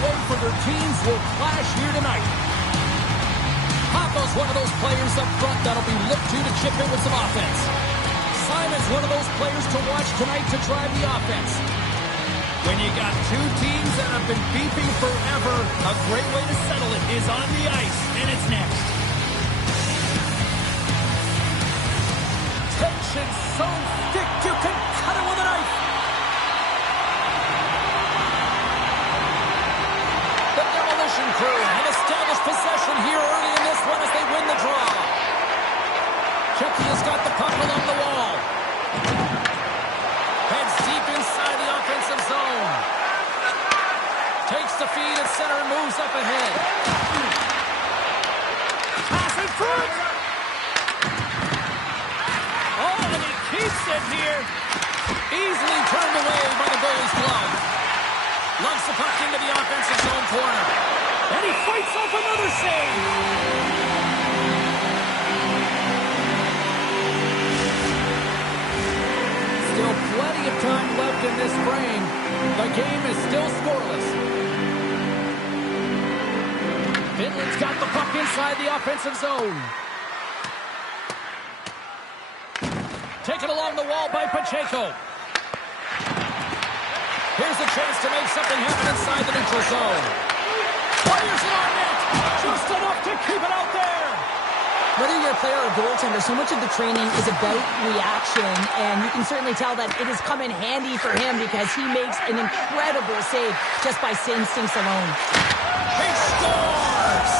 way for their teams will clash here tonight. Paco's one of those players up front that'll be looked to chip in with some offense. Simon's one of those players to watch tonight to drive the offense. When you got two teams that have been beefing forever, a great way to settle it is on the ice, and it's next. Tension so thick you can cut it with a knife. The demolition crew have established possession here early in this one as they win the draw. Chucky has got the puck along the wall. Heads deep inside the offensive zone. Takes the feed at center and moves up ahead. Pass in front. Oh, and he keeps it here. Easily turned away by the goalie's glove. Lugs the puck into the offensive zone corner. And he fights off another save. Still plenty of time left in this frame. The game is still scoreless. Finland's got the puck inside the offensive zone. Taken along the wall by Pacheco. Here's a chance to make something happen inside the neutral zone. Fires it on net. Just enough to keep it out there. Whether you're a player or a goaltender, so much of the training is about reaction, and you can certainly tell that it has come in handy for him because he makes an incredible save just by instincts alone. He scores!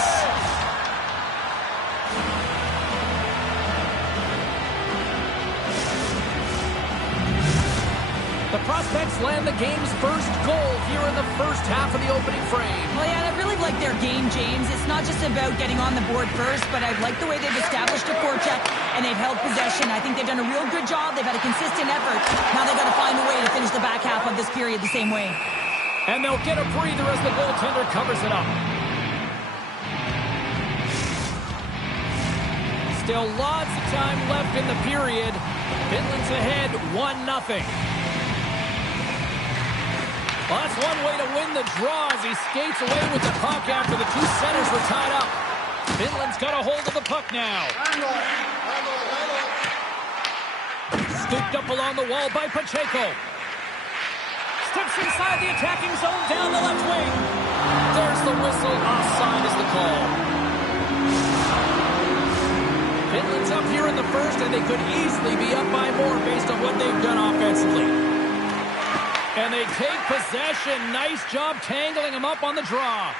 The Prospects land the game's first goal here in the first half of the opening frame. Well, yeah, I really like their game, James. It's not just about getting on the board first, but I like the way they've established a forecheck and they've held possession. I think they've done a real good job. They've had a consistent effort. Now they've got to find a way to finish the back half of this period the same way. And they'll get a breather as the goaltender covers it up. Still lots of time left in the period. Finland's ahead 1-0. Well, that's one way to win the draw as he skates away with the puck after the two centers were tied up. Finland's got a hold of the puck now. Scooped up along the wall by Pacheco. Steps inside the attacking zone down the left wing. There's the whistle. Offside is the call. Finland's up here in the first, and they could easily be up by more based on what they've done offensively. And they take possession. Nice job tangling him up on the draw.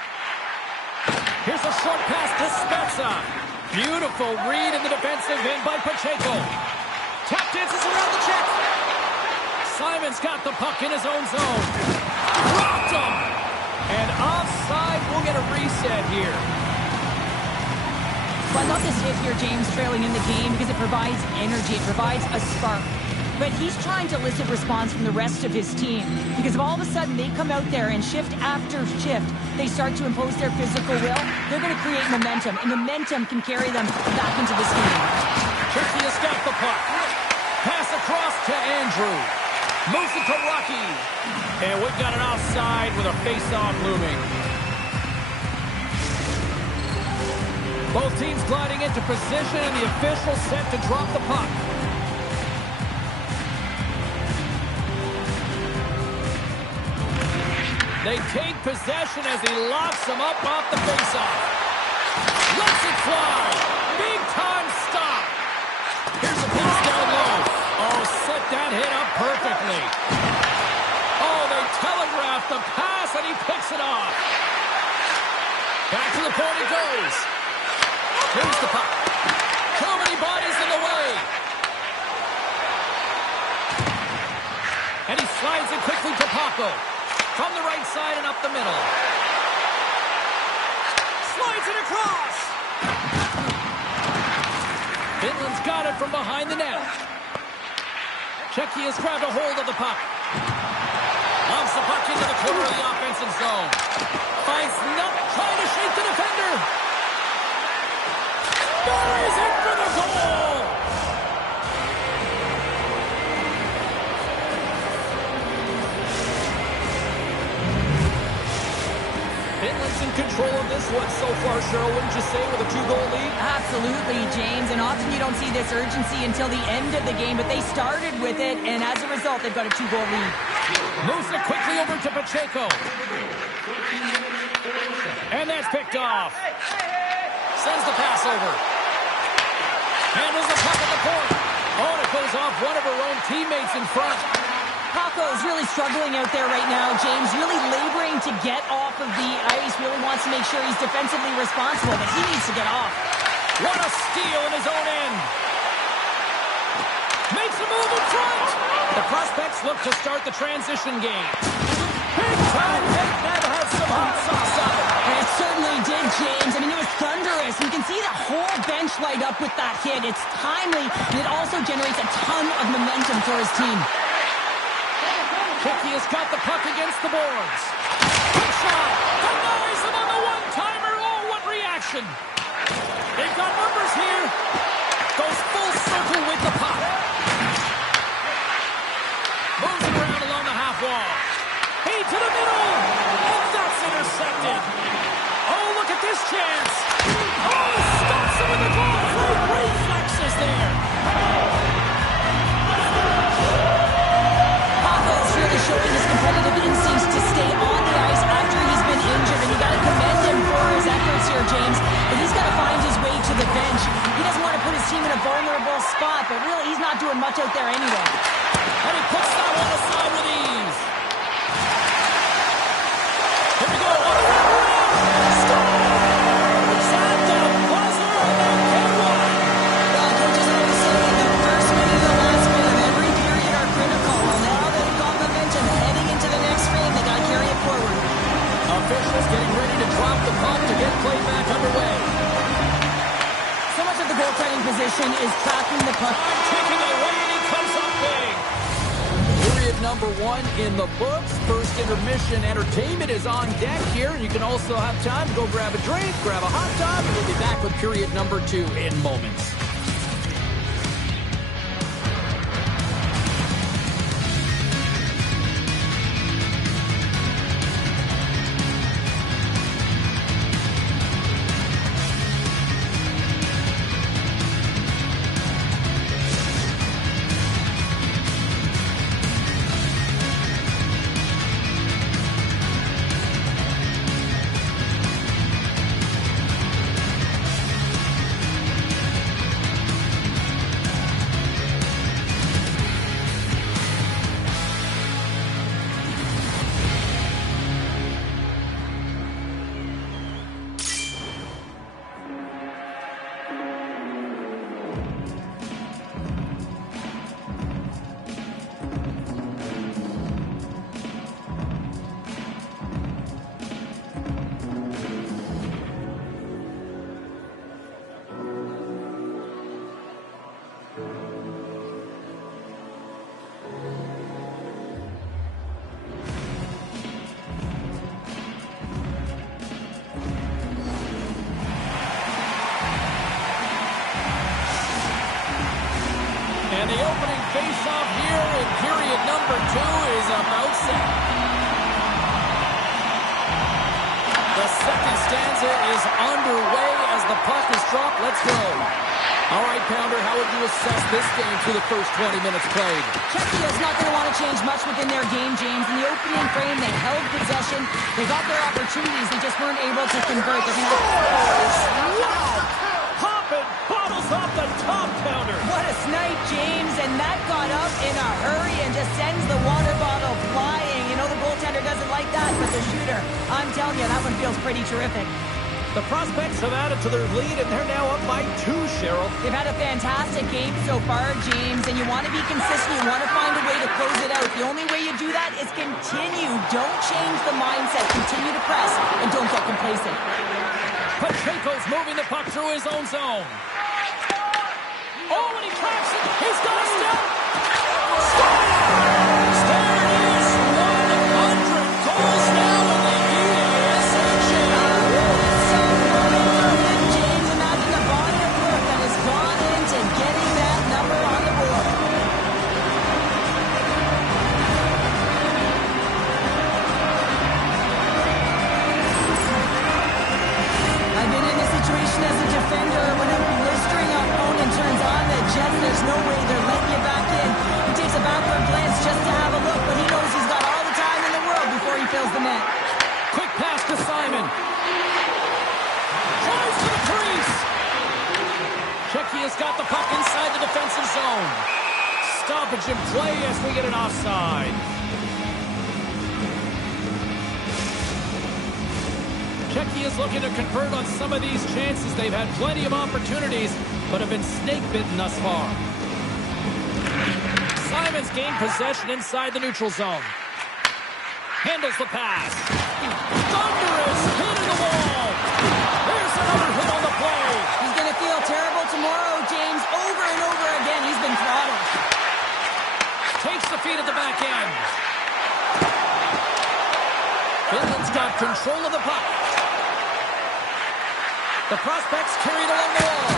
Here's a short pass to Spezza. Beautiful read in the defensive end by Pacheco. Tap dances around the check. Simon's got the puck in his own zone. Dropped him. And offside. We'll get a reset here. Well, I love this hit here, James, trailing in the game because it provides energy. It provides a spark. But he's trying to elicit response from the rest of his team because if all of a sudden they come out there and shift after shift, they start to impose their physical will, they're going to create momentum, and momentum can carry them back into this game. Turkey has got the puck. Pass across to Andrew. Moves it to Rocky. And we've got an offside with a face-off looming. Both teams gliding into position, and the official set to drop the puck. They take possession as he locks them up off the faceoff. Lets it fly. Big time stop. Here's a pass down low. Oh, set that hit up perfectly. Oh, they telegraphed the pass and he picks it off. Back to the point it goes. Here's the puck. Too many bodies in the way. And he slides it quickly to Paco. From the right side and up the middle. Slides it across. Finland's got it from behind the net. Checky has grabbed a hold of the puck. Lobs the puck into the corner of the offensive zone. Finds Nutt trying to shake the defender. Buries it for the goal. Ice in control of this one so far, Cheryl, wouldn't you say, with a 2-goal lead? Absolutely, James, and often you don't see this urgency until the end of the game, but they started with it, and as a result, they've got a 2-goal lead. Moves it quickly over to Pacheco. And that's picked off. Sends the pass over. Handles the puck at the point. Oh, and it goes off one of her own teammates in front. Paco is really struggling out there right now, James, really laboring to get off of the ice, really wants to make sure he's defensively responsible, but he needs to get off. What a steal in his own end. Makes a move in front. The prospects look to start the transition game. Big time hit. That has some hot sauce on it. And it certainly did, James. I mean, it was thunderous. You can see the whole bench light up with that hit. It's timely, and it also generates a ton of momentum for his team. Hickey has got the puck against the boards. Good shot. Denies him on the one-timer. Oh, what reaction. They've got numbers here. Goes full circle with the puck. Moves it around along the half wall. Hey, to the middle. And that's intercepted. Oh, look at this chance. Oh, stops him with the goal. Great reflexes there. Showing his competitive instincts to stay on the ice after he's been injured, and you got to commend him for his efforts here, James. But he's got to find his way to the bench. He doesn't want to put his team in a vulnerable spot, but really he's not doing much out there anyway. And he puts that one aside with ease. Here we go. On the wrap-around. Scores! At the buzzer, and they get one. Well, coaches always say the first minute and the last minute of every period are critical. Well, now they've got momentum heading into the next frame. They got to carry it forward. Officials getting ready to drop the puck to get play back underway. So much of the goaltending position is tracking the puck. Taking it away, and he comes up big. Period number 1 in the books. First intermission entertainment is on deck here. You can also have time to go grab a drink, grab a hot dog, and we'll be back with period number 2 in moments. And the opening face-off here in period number 2 is about set. The second stanza is underway as the puck is dropped. Let's go. All right, Pounder, how would you assess this game through the first 20 minutes played? Czechia is not going to want to change much within their game, James. In the opening frame, they held possession. They got their opportunities. They just weren't able to convert. Wow! Popping bottles off the top, Pounder. What a snipe, James. And that got up in a hurry and just sends the water bottle flying. You know, the goaltender doesn't like that, but the shooter, I'm telling you, that one feels pretty terrific. The prospects have added to their lead, and they're now up by 2, Cheryl. They've had a fantastic game so far, James, and you want to be consistent. You want to find a way to close it out. The only way you do that is continue. Don't change the mindset. Continue to press, and don't get complacent. Pacheco's moving the puck through his own zone. Oh, and he cracks it. He's got a step. Scores! There is 100 goals now in the EASHL. James, imagine the body of work that has gone into getting that number on the board. shots. There's no way they're letting you back in. He takes a backward glance just to have a look, but he knows he's got all the time in the world before he fills the net. Quick pass to Simon. Drives to the crease. Czechia's got the puck inside the defensive zone. Stoppage in play as we get an offside. Czechia is looking to convert on some of these chances. They've had plenty of opportunities, but have been snake-bitten thus far. Simon's gained possession inside the neutral zone. Handles the pass. Thunderous hit in the wall. There's another hit on the play. He's going to feel terrible tomorrow, James. Over and over again, he's been throttled. Takes the feed at the back end. Finland's got control of the puck. The prospect's carried along the wall.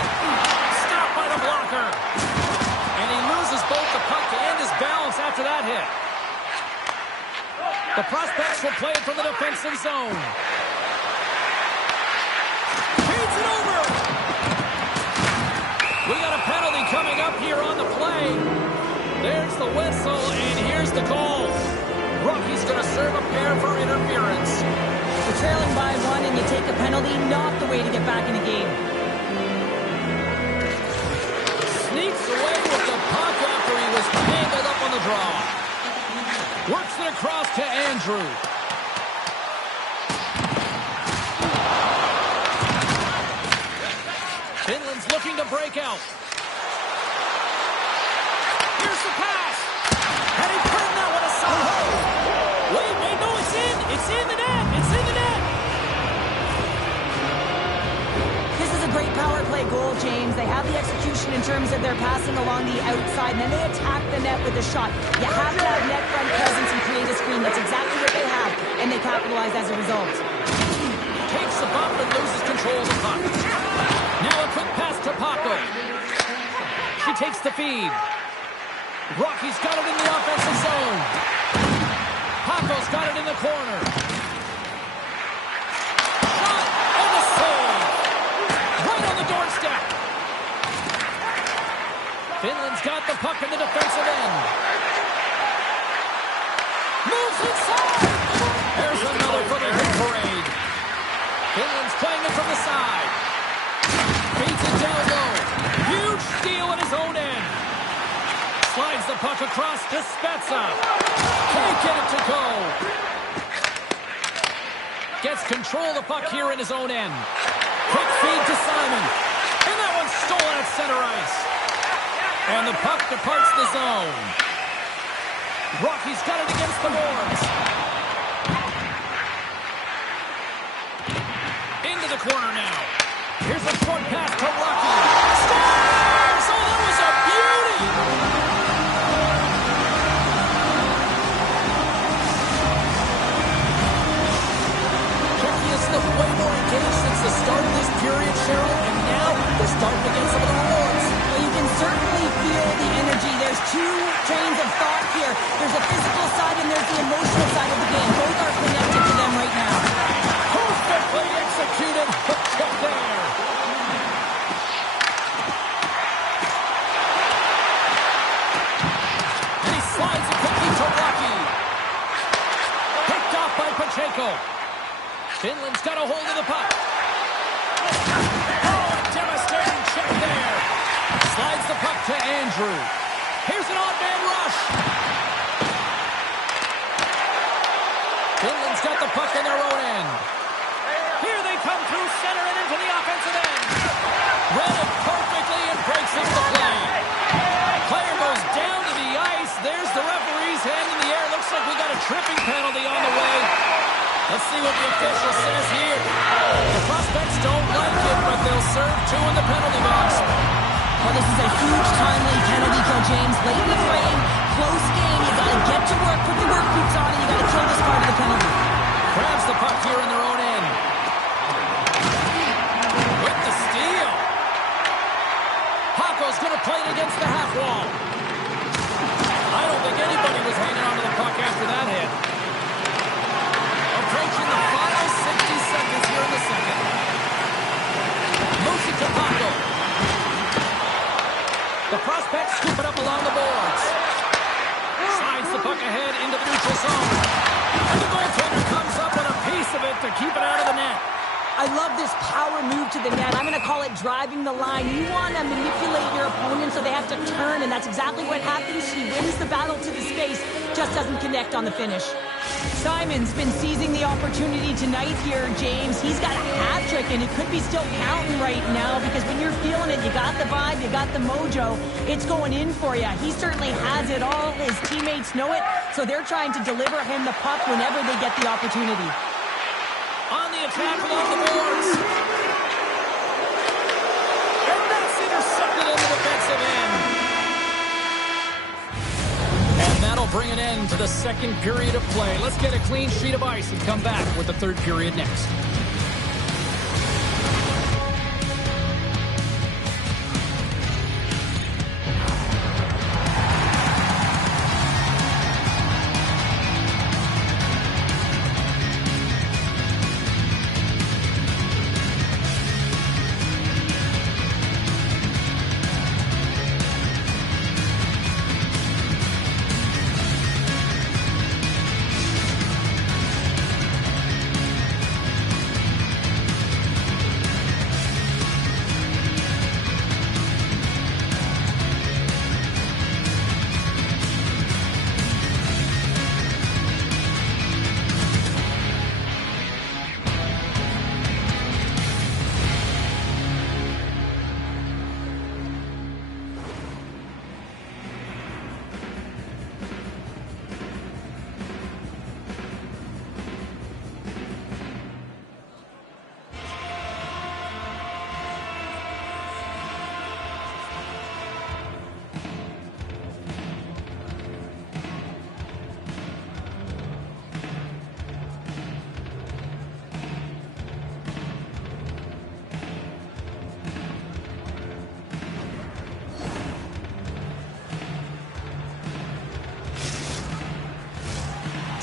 Stopped by the blocker. And he loses both the puck and his balance after that hit. The prospects will play it from the defensive zone. Feeds it over. We got a penalty coming up here on the play. There's the whistle, and here's the call. Rocky's going to serve a pair for interference. We're trailing by one and you take a penalty, not the way to get back in the game. Sneaks away with the puck after he was tangled up on the draw. Works it across to Andrew. Finland's looking to break out. Here's the pass. And he turned that one aside. Wait, no, it's in. It's in the net. It's in the net. This is a great power play goal, James. They have the execution in terms of their passing along the outside, and then they attack the net with a shot. You have to have net front presence and create a screen. That's exactly what they have, and they capitalize as a result. Takes the bump and loses control of the puck. Now a quick pass to Paco. She takes the feed. Rocky's got it in the offensive zone. Paco's got it in the corner. Shot and a save. Right on the doorstep. Finland's got the puck in the defensive end. Moves inside. There's another for the hit parade. Finland's playing it from the side. Feeds it down low. Huge steal at his own end. Slides the puck across to Spezza. Can't get it to go. Gets control of the puck here in his own end. Quick feed to Simon. And that one's stolen at center ice. And the puck departs the zone. Rocky's got it against the boards. Into the corner now. Here's a short pass to Rocky. Scores! Oh, that was a beauty! Czechia slipped way more engaged since the start of this period, Cheryl, and now they're starting to get some of the rewards. Well, you can certainly feel the energy. There's two trains of thought here. There's a physical side and there's the emotional side of the game. Both are connected to them right now. Perfectly executed. Hook check there. And he slides it quickly to Rocky. Picked off by Pacheco. Finland's got a hold of the puck. Oh, a devastating check there. Slides the puck to Andrew. Here's an odd man rush. Finland's got the puck in their own end. Here they come through center and into the offensive end. Read it perfectly and breaks into the play. Player goes down to the ice. There's the referee's hand in the air. Looks like we got a tripping penalty on the way. Let's see what the official says here. The prospects don't like it, but they'll serve two in the penalty box. Well, this is a huge timely penalty kill, James. Late in the frame, close game. You got to get to work, put the work boots on, and you got to kill this part of the penalty. Grabs the puck here in their own end. With the steal. Paco's going to play it against the half wall. I don't think anybody was hanging on to the puck after that hit. Approaching the final 60 seconds here in the second. Moves it to Paco. The prospect scoop it up along the boards. Slides the puck ahead into the neutral zone. And the goaltender comes up with a piece of it to keep it out of the net. I love this power move to the net. I'm going to call it driving the line. You want to manipulate your opponent so they have to turn, and that's exactly what happens. He wins the battle to the space, just doesn't connect on the finish. Simon's been seizing the opportunity tonight here, James. He's got a hat trick, and it could be still counting right now because when you're feeling it, you got the vibe, you got the mojo. It's going in for you. He certainly has it all. His teammates know it, so they're trying to deliver him the puck whenever they get the opportunity. On the attack along the boards. And that's intercepted in the defensive end. And that'll bring an end to the second period of play. Let's get a clean sheet of ice and come back with the third period next.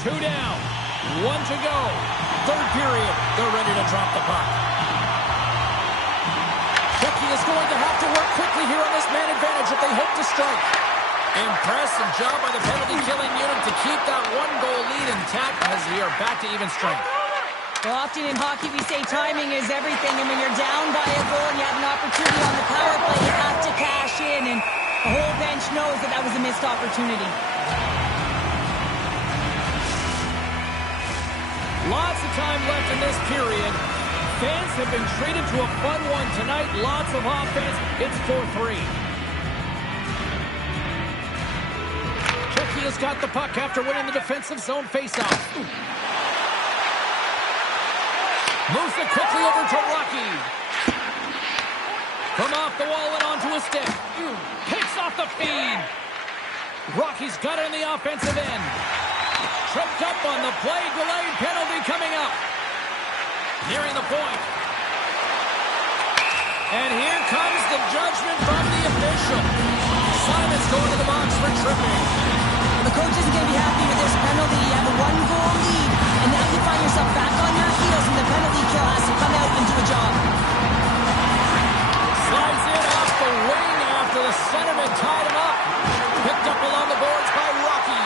Two down, one to go. Third period, they're ready to drop the puck. Becky is going to have to work quickly here on this man advantage if they hope to strike. Impressive job by the penalty-killing unit to keep that one-goal lead intact as we are back to even strength. Well, often in hockey we say timing is everything, and when you're down by a goal and you have an opportunity on the power play, you have to cash in, and the whole bench knows that that was a missed opportunity. Lots of time left in this period. Fans have been treated to a fun one tonight. Lots of offense. It's 4-3. Chucky has got the puck after winning the defensive zone faceoff. Moves it quickly over to Rocky. From off the wall and onto a stick. Picks off the feed. Rocky's got it in the offensive end. Tripped up on the play, delayed penalty coming up. Nearing the point. And here comes the judgment from the official. Simon's going to the box for tripping. The coach isn't going to be happy with this penalty. You have a one-goal lead, and now you find yourself back on your heels, and the penalty kill has to come out and do a job. Slides in off the wing after the centerman tied him up. Picked up along the boards by Rocky.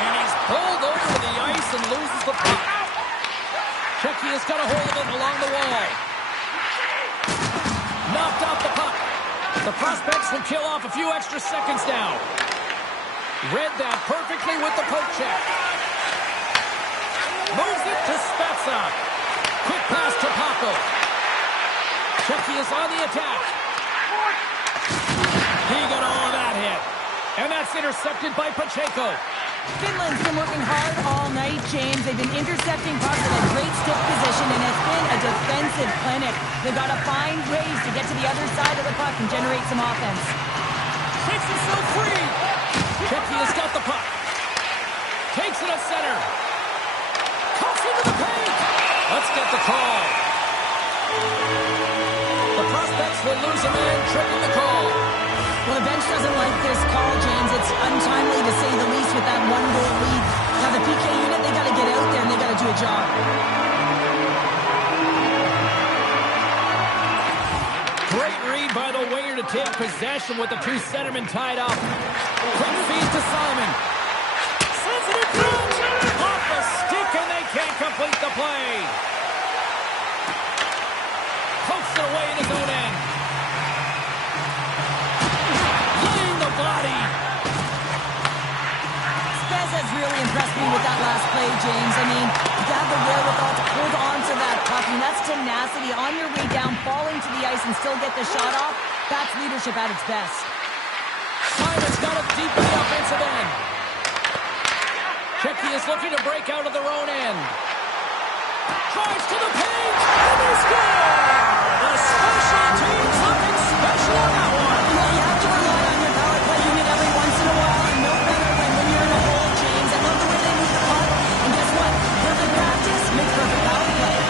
And he's pulled over to the ice and loses the puck. Checky has got a hold of it along the wall. Knocked off the puck. The prospects will kill off a few extra seconds now. Read that perfectly with the poke check. Moves it to Spezza. Quick pass to Paco. Checky is on the attack. He got all of that hit. And that's intercepted by Pacheco. Finland's been working hard all night, James. They've been intercepting pucks in a great stiff position, and it's been a defensive clinic. They've got to find ways to get to the other side of the puck and generate some offense. Takes himself free. Checky has got the puck. Takes it at center. Cuts into the paint. Let's get the call. The prospects will lose a man, tripping the call. Well, the bench doesn't like this call, James. It's untimely to say the least with that one-goal lead. Now, the PK unit, they got to get out there and they got to do a job. Great read by the winger to to take possession with the two centermen tied up. Quick feed to Simon. Sends it in front. Off the stick, and they can't complete the play. Pokes it away in his own end. Laying the body. Spez has really impressed me with that last play, James. I mean, to have the wherewithal to hold on to that puck, and that's tenacity on your way down, falling to the ice and still get the shot off. That's leadership at its best. Simon's got it deep in the offensive end. Checky is looking to break out of their own end. Drives to the paint, and they score! The special teams looking special on that one. Well, you have to rely on your power play unit every once in a while, and no better when you're in a hole, James. I love the way they move the puck, and guess what? Perfect practice makes perfect power play.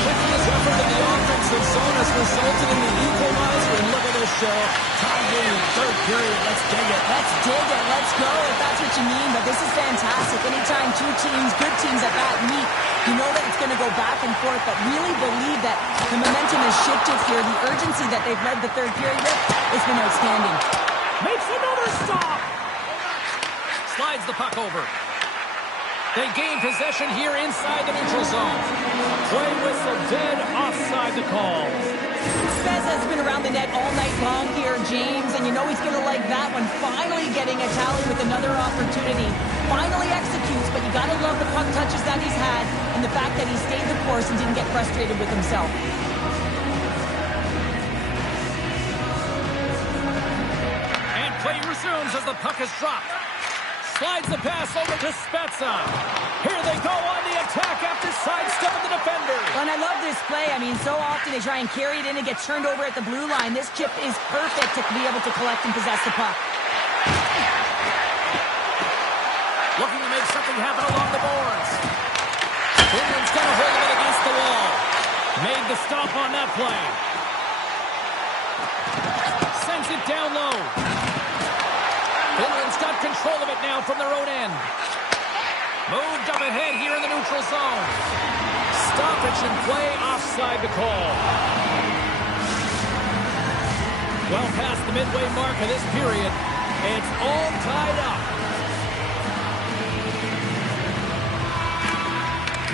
Checky's effort in the offensive zone has resulted in the equalizer, and look at this show. Tie game, third period. Let's dig it. Let's dig it. Let's go, if that's what you mean. But this is fantastic. Anytime two teams, good teams at that, meet, you know that it's going to go back and forth, but really believe that the momentum has shifted here. The urgency that they've led the third period with, it's been outstanding. Makes another stop. Slides the puck over. They gain possession here inside the neutral zone. Play whistle dead, offside the call. Spez has been around the net all night long here, James, and you know he's going to like that one. Finally getting a tally with another opportunity. Finally executes, but you got to love the puck touches that he's had and the fact that he stayed the course and didn't get frustrated with himself. And play resumes as the puck is dropped. Slides the pass over to Spezza. Here they go on the attack after sidestepping the defender. And I love this play. I mean, so often they try and carry it in and get turned over at the blue line. This chip is perfect to be able to collect and possess the puck. Looking to make something happen along the boards. Finland's got a hold of it against the wall. Made the stop on that play. Sends it down low. Finland's got control of it now from their own end. Moved up ahead here in the neutral zone. Stoppage and play offside the call. Well past the midway mark of this period. It's all tied up.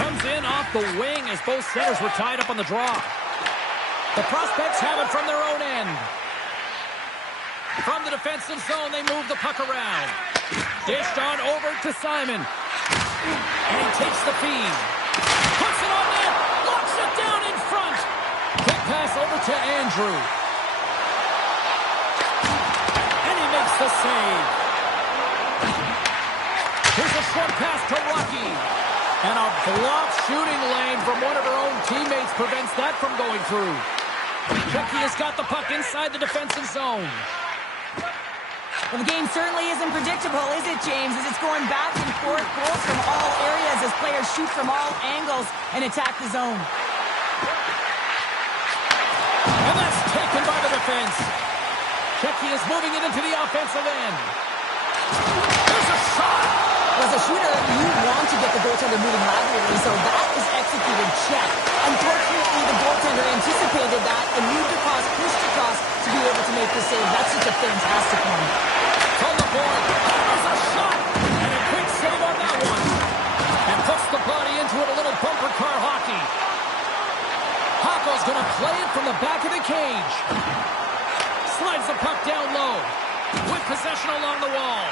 Comes in off the wing as both centers were tied up on the draw. The prospects have it from their own end. From the defensive zone, they move the puck around. Dished on over to Simon. And he takes the feed. Puts it on net. Locks it down in front. Quick pass over to Andrew. And he makes the save. Here's a short pass to Rocky. And a blocked shooting lane from one of her own teammates prevents that from going through. Checky has got the puck inside the defensive zone. Well, the game certainly isn't predictable, is it, James? As it's going back and forth, goals from all areas as players shoot from all angles and attack the zone. And that's taken by the defense. Checky is moving it into the offensive end. There's a shot. As a shooter, you want to get the goaltender moving laterally, so that is executed check. Unfortunately, the goaltender anticipated that and moved across, pushed across to be able to make the save. That's just a fantastic one. From the board, there's a shot, and a quick save on that one. And puts the body into it, a little bumper car hockey. Hako's going to play it from the back of the cage. Slides the puck down low, with possession along the wall.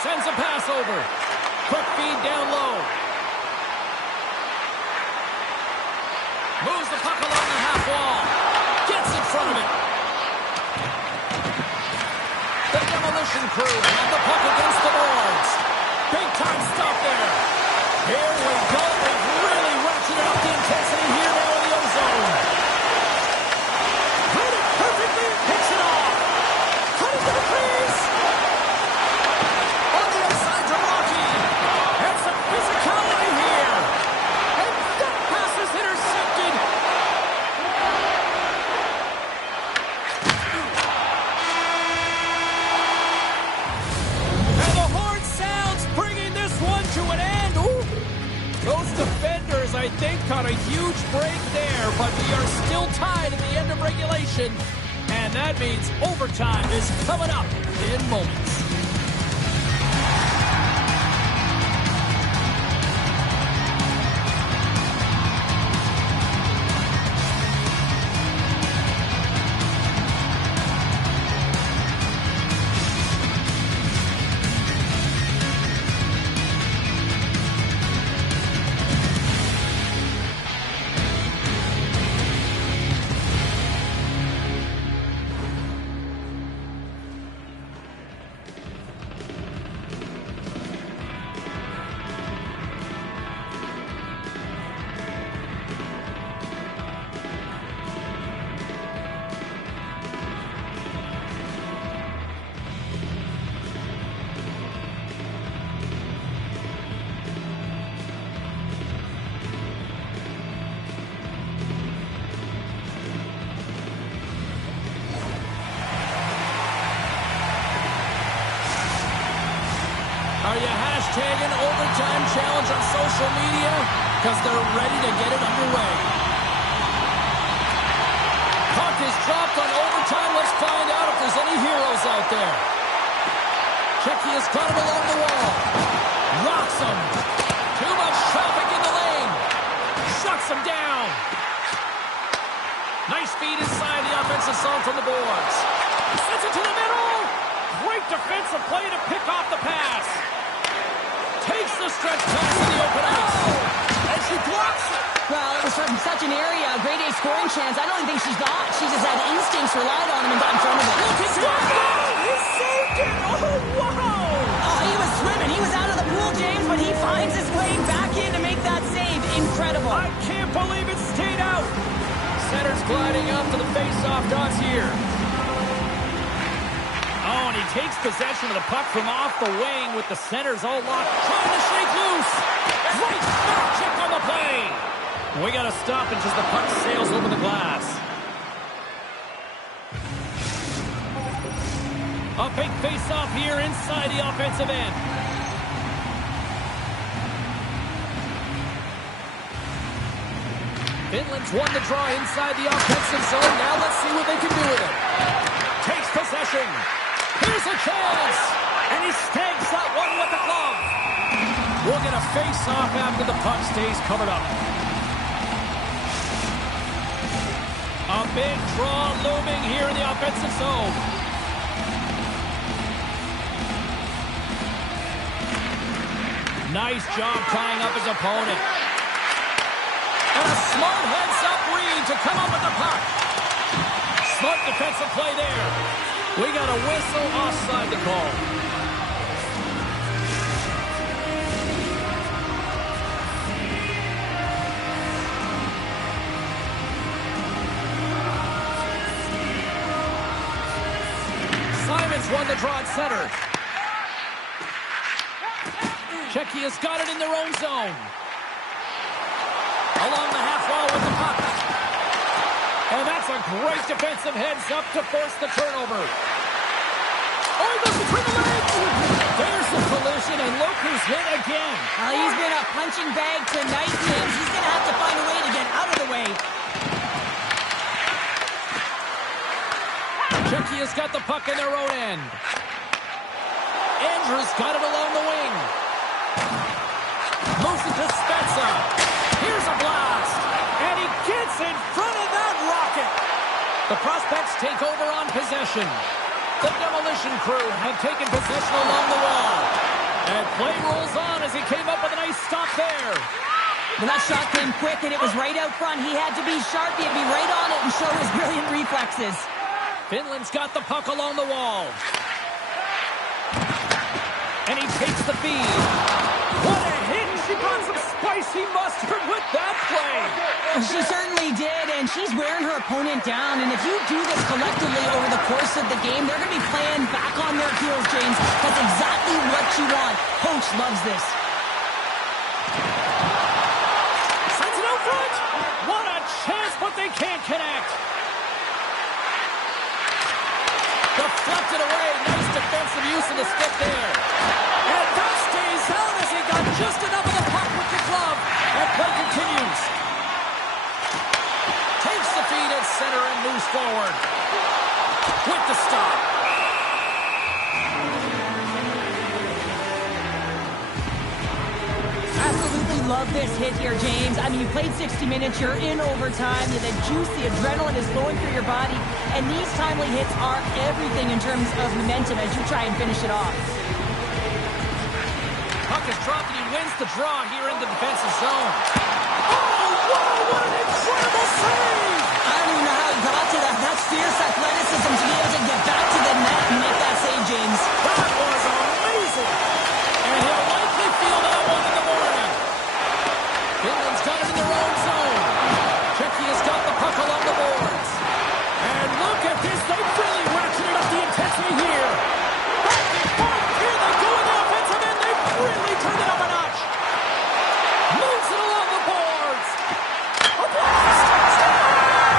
Sends a pass over. Quick feed down low. Moves the puck along the half wall. Gets in front of it. The demolition crew have the puck against the boards. Big time stop there. Here we go. They've really ratcheted up the intensity here now in the ozone. Read it perfectly and picks it off. Cut it to the crease. Physicality here. And that pass is intercepted. And the horn sounds, bringing this one possession. And that means overtime is coming up in moments. Are you hashtagging overtime challenge on social media? Because they're ready to get it underway. Puck is dropped on overtime. Let's find out if there's any heroes out there. Checky has got him along the wall. Rocks him. Too much traffic in the lane. Shuts him down. Nice feed inside the offensive zone from the boards. Sends it to the middle. Great defensive play to pick off the pass. Takes the stretch pass in the open ice. And she blocks it. Well, it was from such an area, a grade A scoring chance. I don't think she thought. She just had instincts, relied on him, and got in front of it. Look, he saved it. Oh, wow. Oh, he was swimming. He was out of the pool, James, but he finds his way back in to make that save. Incredible. I can't believe it stayed out. Center's gliding up to the face-off dots here. Oh, and he takes possession of the puck from off the wing with the centers all locked. Trying to shake loose. Great back check on the play. We got to stop it as the puck sails over the glass. A big face-off here inside the offensive end. Finland's won the draw inside the offensive zone. Now let's see what they can do with it. Takes possession. Here's a chance. And he snags that one with the glove. We'll get a face-off after the puck stays covered up. A big draw looming here in the offensive zone. Nice job tying up his opponent. And a smart heads-up read to come up with the puck. Smart defensive play there. We got a whistle offside to call. Simon's won the draw at center. Checky has got it in their own zone. Along the half wall with the puck. And that's a great defensive heads-up to force the turnover. Oh, he goes between the legs. There's the collision, and look who's hit again. He's been a punching bag tonight, James. He's going to have to find a way to get out of the way. Checky has got the puck in their own end. Andrews got it along the wing. Moves it to Spezza. Here's a blast. And he gets in front of that rocket. The Prospects take over on possession. The Demolition Crew have taken possession along the wall. And play rolls on as he came up with a nice stop there. Well, that shot came quick, and it was right out front. He had to be sharp. He had to be right on it and show his brilliant reflexes. Finland's got the puck along the wall. And he takes the feed. What a hit! She brought some spicy mustard with that play. She certainly did, and she's wearing her opponent down. And if you do this collectively over the course of the game, they're going to be playing back on their heels, James. That's exactly what you want. Coach loves this. Sends it out front. What a chance, but they can't connect. Deflected away. Nice defensive use of the stick there. And that stays out as he got just enough of the puck with the glove. And play continues. Takes the feed at center and moves forward. With the stop. Absolutely love this hit here, James. I mean, you played 60 minutes, you're in overtime, you the juice, the adrenaline is flowing through your body, and these timely hits are everything in terms of momentum as you try and finish it off. Puck is dropped and he wins the draw here in the defensive zone. Oh, wow, what an incredible save! I don't even know how he got to that. That's fierce athleticism to be able to get back to the net and make that save, James. That was amazing! And he'll likely feel that one in the morning. Finland's got it in their own zone. Czechia has got the puck along the boards. And look at this, they've really ratcheted up the intensity here. Back and forth, here they go in the offensive end, they've really turned it up a notch. Moves it along the boards. A blast!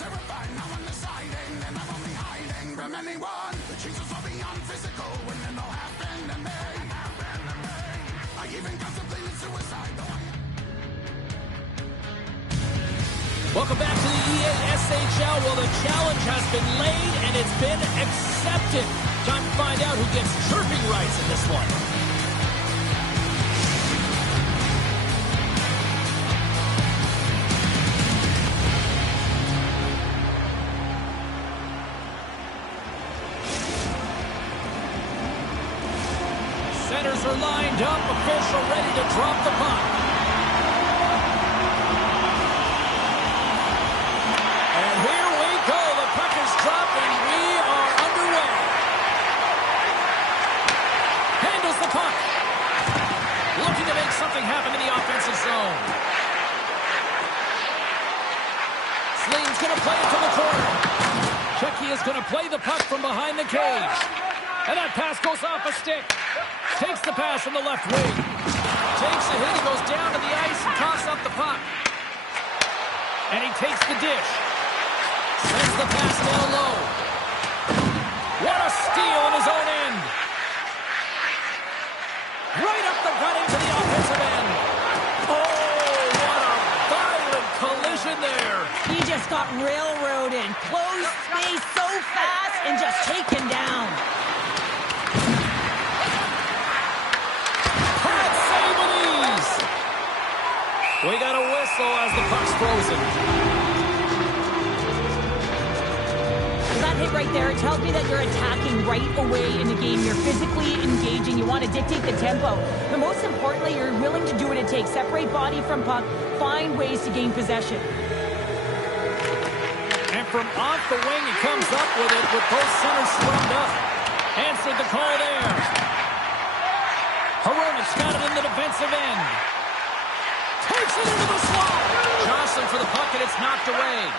terrified, now undeciding, and I'm only hiding from anyone. The changes are beyond physical when it all happened to me. I even contemplated suicide, though I... Welcome back to the EA SHL. Well, the challenge has been laid and it's been accepted. Time to find out who gets chirping rights in this one. Centers are lined up, official ready to drop the puck. And here we go. The puck is dropped and we are underway. Handles the puck. Looking to make something happen in the offensive zone. Sling's going to play it to the corner. Checky is going to play the puck from behind the cage. And that pass goes off a stick. Takes the pass from the left wing. Takes a hit. He goes down to the ice and coughs up the puck. And he takes the dish. Sends the pass down low. What a steal in his own end. Right up the gut into the offensive end. Oh, what a violent collision there. He just got railroaded. Closed space so fast and just taken down. Hard save with ease. We got a whistle as the puck's frozen. That hit right there, it tells me that you're attacking right away in the game. You're physically engaging. You want to dictate the tempo. But most importantly, you're willing to do what it takes. Separate body from puck. Find ways to gain possession. And from off the wing, he comes up with it with both centers slammed up. Answered the call there. Hronik's got it in the defensive end. Takes it into the slot. Johnson for the puck, and it's knocked away.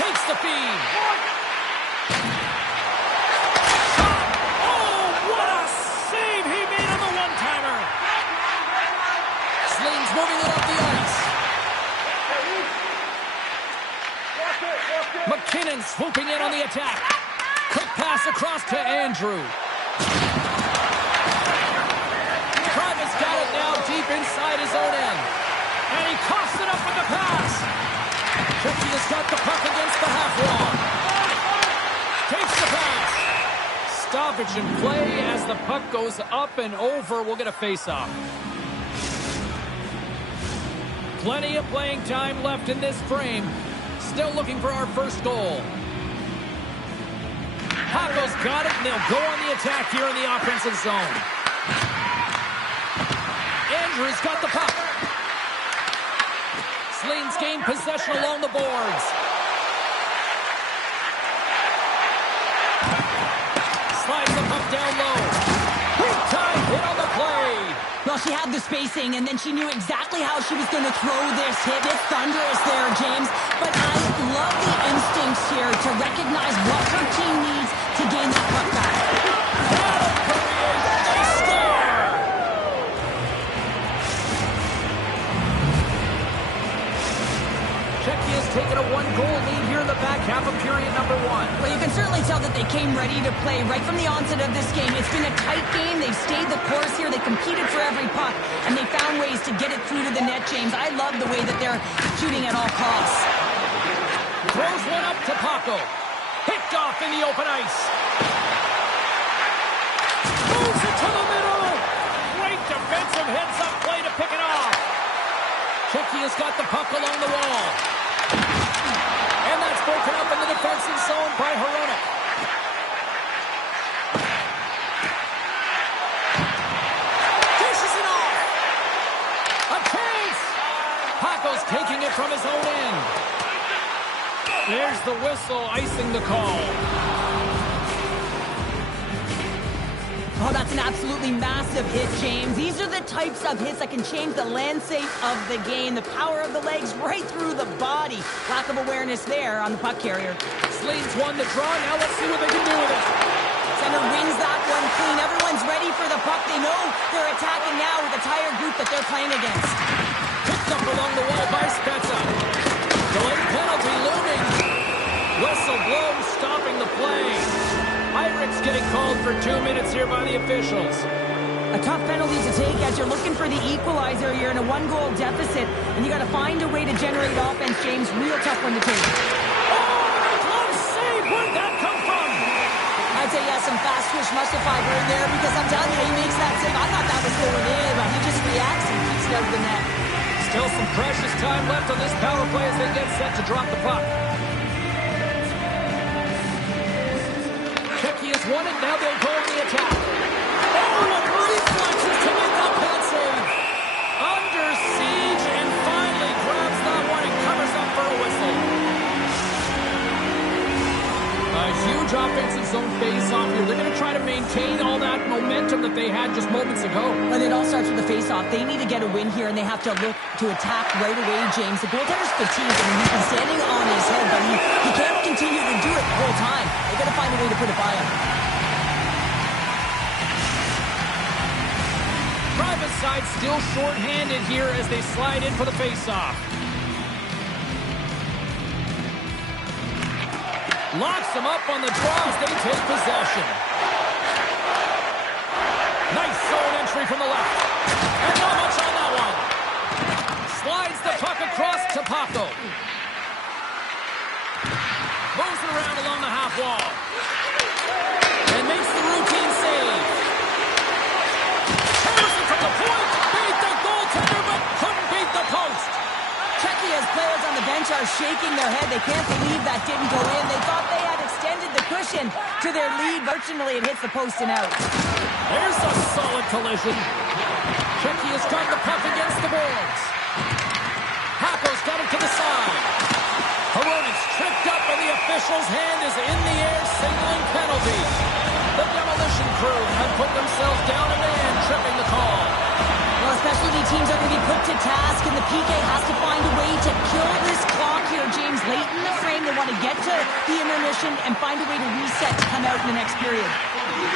Takes the feed. Oh, what a save he made on the one-timer. Sling's moving it up the ice. McKinnon swooping in on the attack. Quick pass across to Andrew. Travis got it now deep inside his own end. And he coughs it up with the pass. Tricky has got the puck against the half wall. Takes the pass. Stoppage in play as the puck goes up and over. We'll get a face-off. Plenty of playing time left in this frame. Still looking for our first goal. Paco's got it, and they'll go on the attack here in the offensive zone. Andrews got the puck. Sling's gained possession along the boards. Slides the puck down low. Big time hit on the play. Well, she had the spacing, and then she knew exactly how she was going to throw this hit. It's thunderous there, James. But I love the instincts here to recognize what her team needs to gain that puck back. They score! Czechia has taken a one-goal lead here in the back half of period number one. Well, you can certainly tell that they came ready to play right from the onset of this game. It's been a tight game. They've stayed the course here. They competed for every puck, and they found ways to get it through to the net, James. I love the way that they're shooting at all costs. Throws one up to Paco. Picked off in the open ice. Moves it to the middle. Great defensive heads-up play to pick it off. Czechia's got the puck along the wall. And that's broken up in the defensive zone by Hronik. Dishes it off. A chance. Paco's taking it from his own end. There's the whistle, icing the call. Oh, that's an absolutely massive hit, James. These are the types of hits that can change the landscape of the game. The power of the legs right through the body. Lack of awareness there on the puck carrier. Sling's won the draw. Now let's see what they can do with it. Center wins that one clean. Everyone's ready for the puck. They know they're attacking now with the tired group that they're playing against. Pick Irick's getting called for 2 minutes here by the officials. A tough penalty to take as you're looking for the equalizer. You're in a one-goal deficit, and you got to find a way to generate offense, James. Real tough one to take. Oh, close save! Where'd that come from? I'd say, yeah, some fast twitch muscle fiber in there, because I'm telling you, he makes that save. I thought that was going in, but he just reacts and keeps it out of the net. Still some precious time left on this power play as they get set to drop the puck. Czechia has won it. Now they'll go on the attack. Oh, what reflexes to make that pad save. Under siege and finally grabs that one and covers up for a whistle. A huge offensive zone face-off here. They're going to try to maintain all that momentum that they had just moments ago. And it all starts with the face-off. They need to get a win here, and they have to look to attack right away, James. The goaltender's fatigued. I mean, he's been standing on his head, but he can't continue to do it the whole time. They got to find a way to put it by him. Private side still short-handed here as they slide in for the face-off. Locks them up on the draw as they take possession. Nice zone entry from the left. And not much on that one. Slides the puck across to Paco. Moves it around along the half wall. And makes the routine save. Hammers it from the point. Beat the goaltender, but couldn't beat the post. Czechia's players on the bench are shaking their head. They can't believe that didn't go in. They thought they had extended the cushion to their lead. Fortunately, it hits the post and out. There's a solid collision. Czechia's got the puck against the boards. Hako's got him to the side. Hronik's tripped up and the official's hand is in the air signaling penalty. The demolition crew have put themselves down a man tripping the call. Well, specialty teams are going to be put to task, and the PK has to find a way to kill this clock here, James. Late in the frame, they want to get to the intermission and find a way to reset to come out in the next period.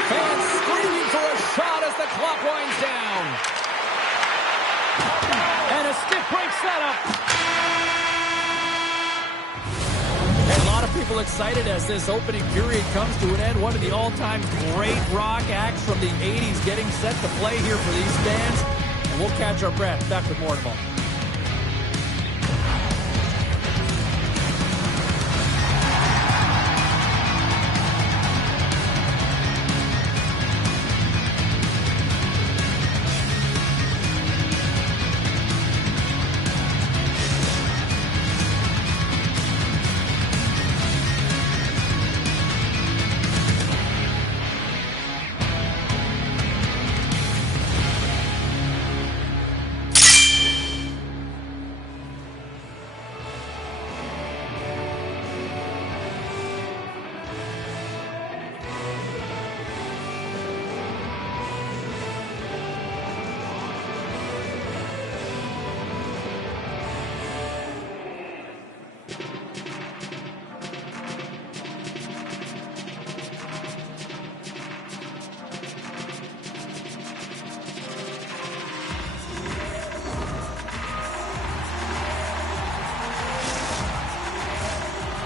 Fans screaming for a shot as the clock winds down. And a stick break setup. And a lot of people excited as this opening period comes to an end. One of the all-time great rock acts from the 80s getting set to play here for these fans. And we'll catch our breath. Back with more in a moment.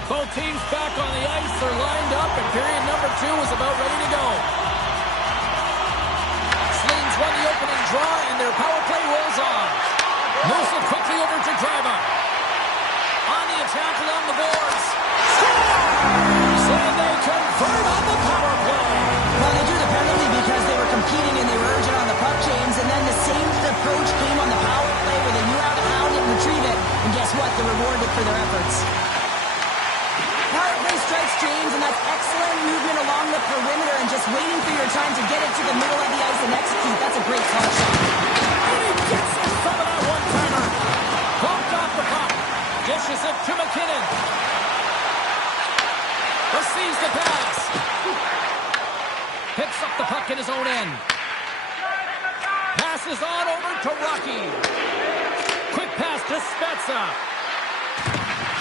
Both teams back on the ice. They're lined up, and period number 2 is about ready to go. Slings won the opening draw, and their power play rolls on. Moves it quickly over to Driva. On the attack along the boards. Scores! And they convert on the power play. Well, they drew the penalty because they were competing and they were urgent on the puck, James, and then the same approach came on the power play where they knew how to hound it and retrieve it, and guess what? They're rewarded for their efforts. Power play strikes, James, and that's excellent movement along the perimeter and just waiting for your time to get it to the middle of the ice and execute. That's a great call shot. And he gets in some of that one-timer. Bumped off the puck. Dishes it to McKinnon. Receives the pass. Picks up the puck in his own end. Passes on over to Rocky. Quick pass to Spezza.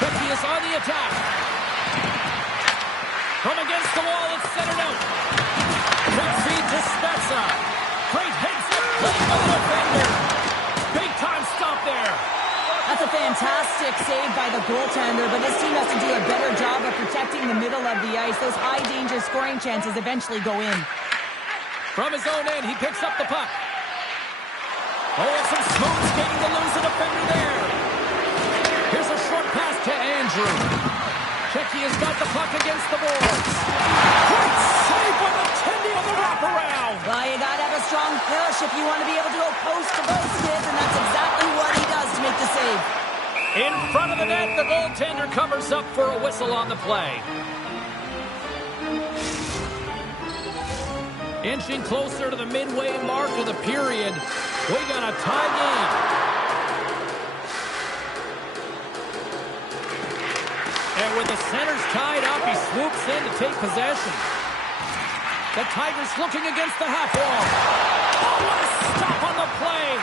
Becky is on the attack. From against the wall, it's centered out. Quick feed to Spezza. Great heads up play by the defender. Big time stop there. That's a a fantastic save by the goaltender, but this team has to do a better job of protecting the middle of the ice. Those high-danger scoring chances eventually go in. From his own end, he picks up the puck. Oh, some smooth skating to lose the defender there. Here's a short pass to Andrew. Checky has got the puck against the boards. Great save by the Tendy on the wraparound. Well, you got to have a strong push if you want to be able to go post to post, kids, and that's exactly what he does to make the save. In front of the net, the goaltender covers up for a whistle on the play. Inching closer to the midway mark of the period, we got a tie game. And with the centers tied up, he swoops in to take possession. The Tigers looking against the half wall. Oh, what a stop on the play.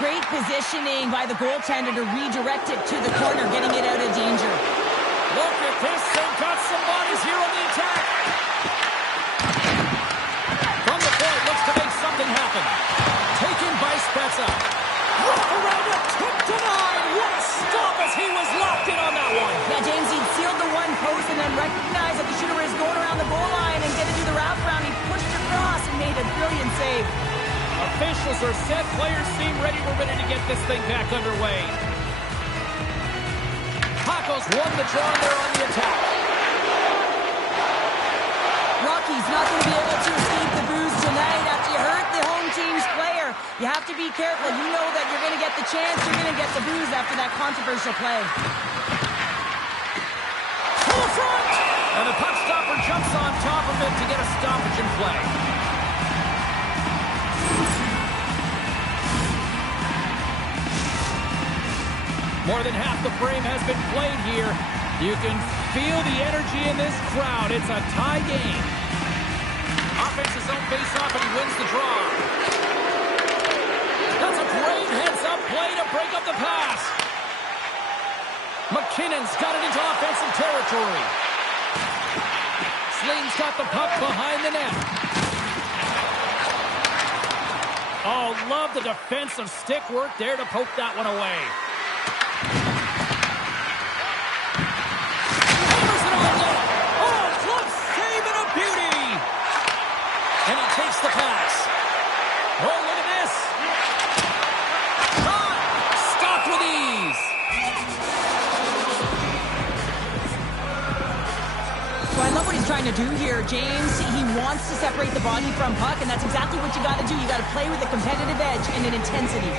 Great positioning by the goaltender to redirect it to the corner, getting it out of danger. Look at this. They've got some bodies here on the attack. From the point, looks to make something happen. Taken by Spezza. Rock around it, tip denied. What a stop as he was locked in on that one. Yeah, James, he'd sealed the one post and then recognized that the shooter was going around the goal line and didn't do the wraparound. He pushed across and made a brilliant save. Officials are set. Players seem ready. We're ready to get this thing back underway. Paco's won the draw there on the attack. Rocky's not going to be able to escape the booze tonight after you hurt the home team's player. You have to be careful. You know that you're going to get the chance. You're going to get the booze after that controversial play. Full front! And the puck stopper jumps on top of it to get a stoppage in play. More than half the frame has been played here. You can feel the energy in this crowd. It's a tie game. Offense his own face-off, and he wins the draw. That's a great heads-up play to break up the pass. McKinnon's got it into offensive territory. Sling's got the puck behind the net. Oh, love the defensive stick work there to poke that one away. And he takes the pass. Oh, look at this. Stopped with ease. So I love what he's trying to do here, James. He wants to separate the body from puck, and that's exactly what you got to do. You got to play with a competitive edge and an intensity.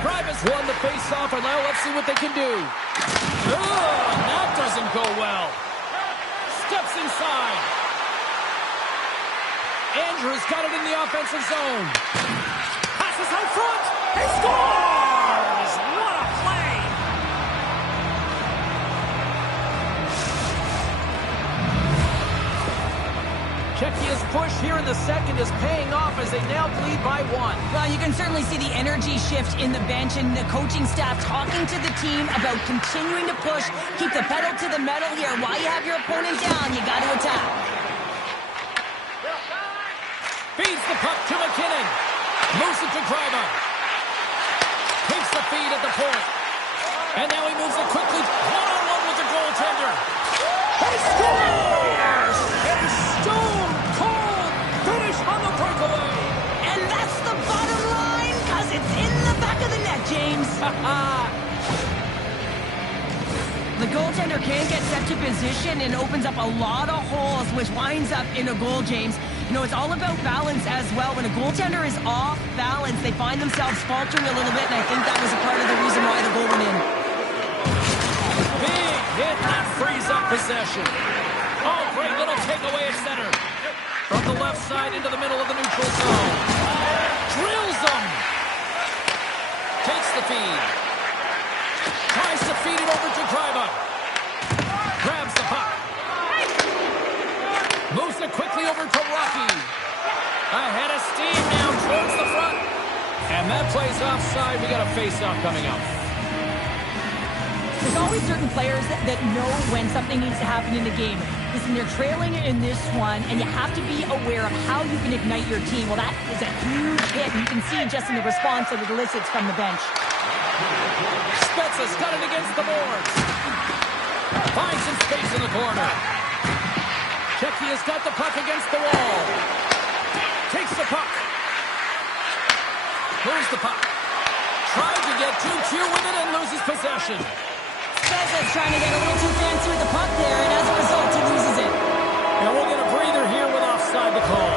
Primus won the face-off, and now let's see what they can do. That doesn't go well. Steps inside. Andrews got it in the offensive zone. Passes out front. He scores! What a play! Czechia's push here in the second is paying off as they now lead by one. Well, you can certainly see the energy shift in the bench and the coaching staff talking to the team about continuing to push, keep the pedal to the metal here. While you have your opponent down, you got to attack. Feeds the puck to McKinnon. Moves it to Greiber. Takes the feed at the point. And now he moves it quickly. One-on-one with the goaltender. He scores! A stone-cold finish on the breakaway. And that's the bottom line, because it's in the back of the net, James. The goaltender can't get set to position and opens up a lot of holes, which winds up in a goal, James. You know, it's all about balance as well. When a goaltender is off balance, they find themselves faltering a little bit, and I think that was a part of the reason why the goal went in. Big hit that frees up possession. Oh, great little takeaway at center. From the left side into the middle of the neutral zone. Drills them. Takes the feed. Tries to feed it over to Greiber. Grabs the puck. Moves it quickly over to Rocky. Ahead of steam now towards the front. And that plays offside. We got a face-off coming up. There's always certain players that know when something needs to happen in the game. Listen, they're trailing in this one, and you have to be aware of how you can ignite your team. Well, that is a huge hit, and you can see just in the response that it elicits from the bench. Spezza's got it against the boards. Finds some space in the corner. Czechia's got the puck against the wall. Takes the puck. Here's the puck. Tried to get too cute with it and loses possession. Spezza's trying to get a little too fancy with the puck there, and as a result, he loses it. And we'll get a breather here with offside the call.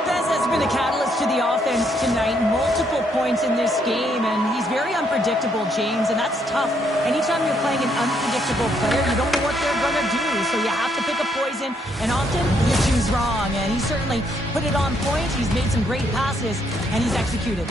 Spezza's been a catalyst to the offense tonight. Multiple points in this game, and he's very unpredictable, James, and that's tough. Anytime you're playing an unpredictable player, you don't know what they're going to do, so you have to pick a poison, and often you choose wrong, and he certainly put it on point. He's made some great passes, and he's executed.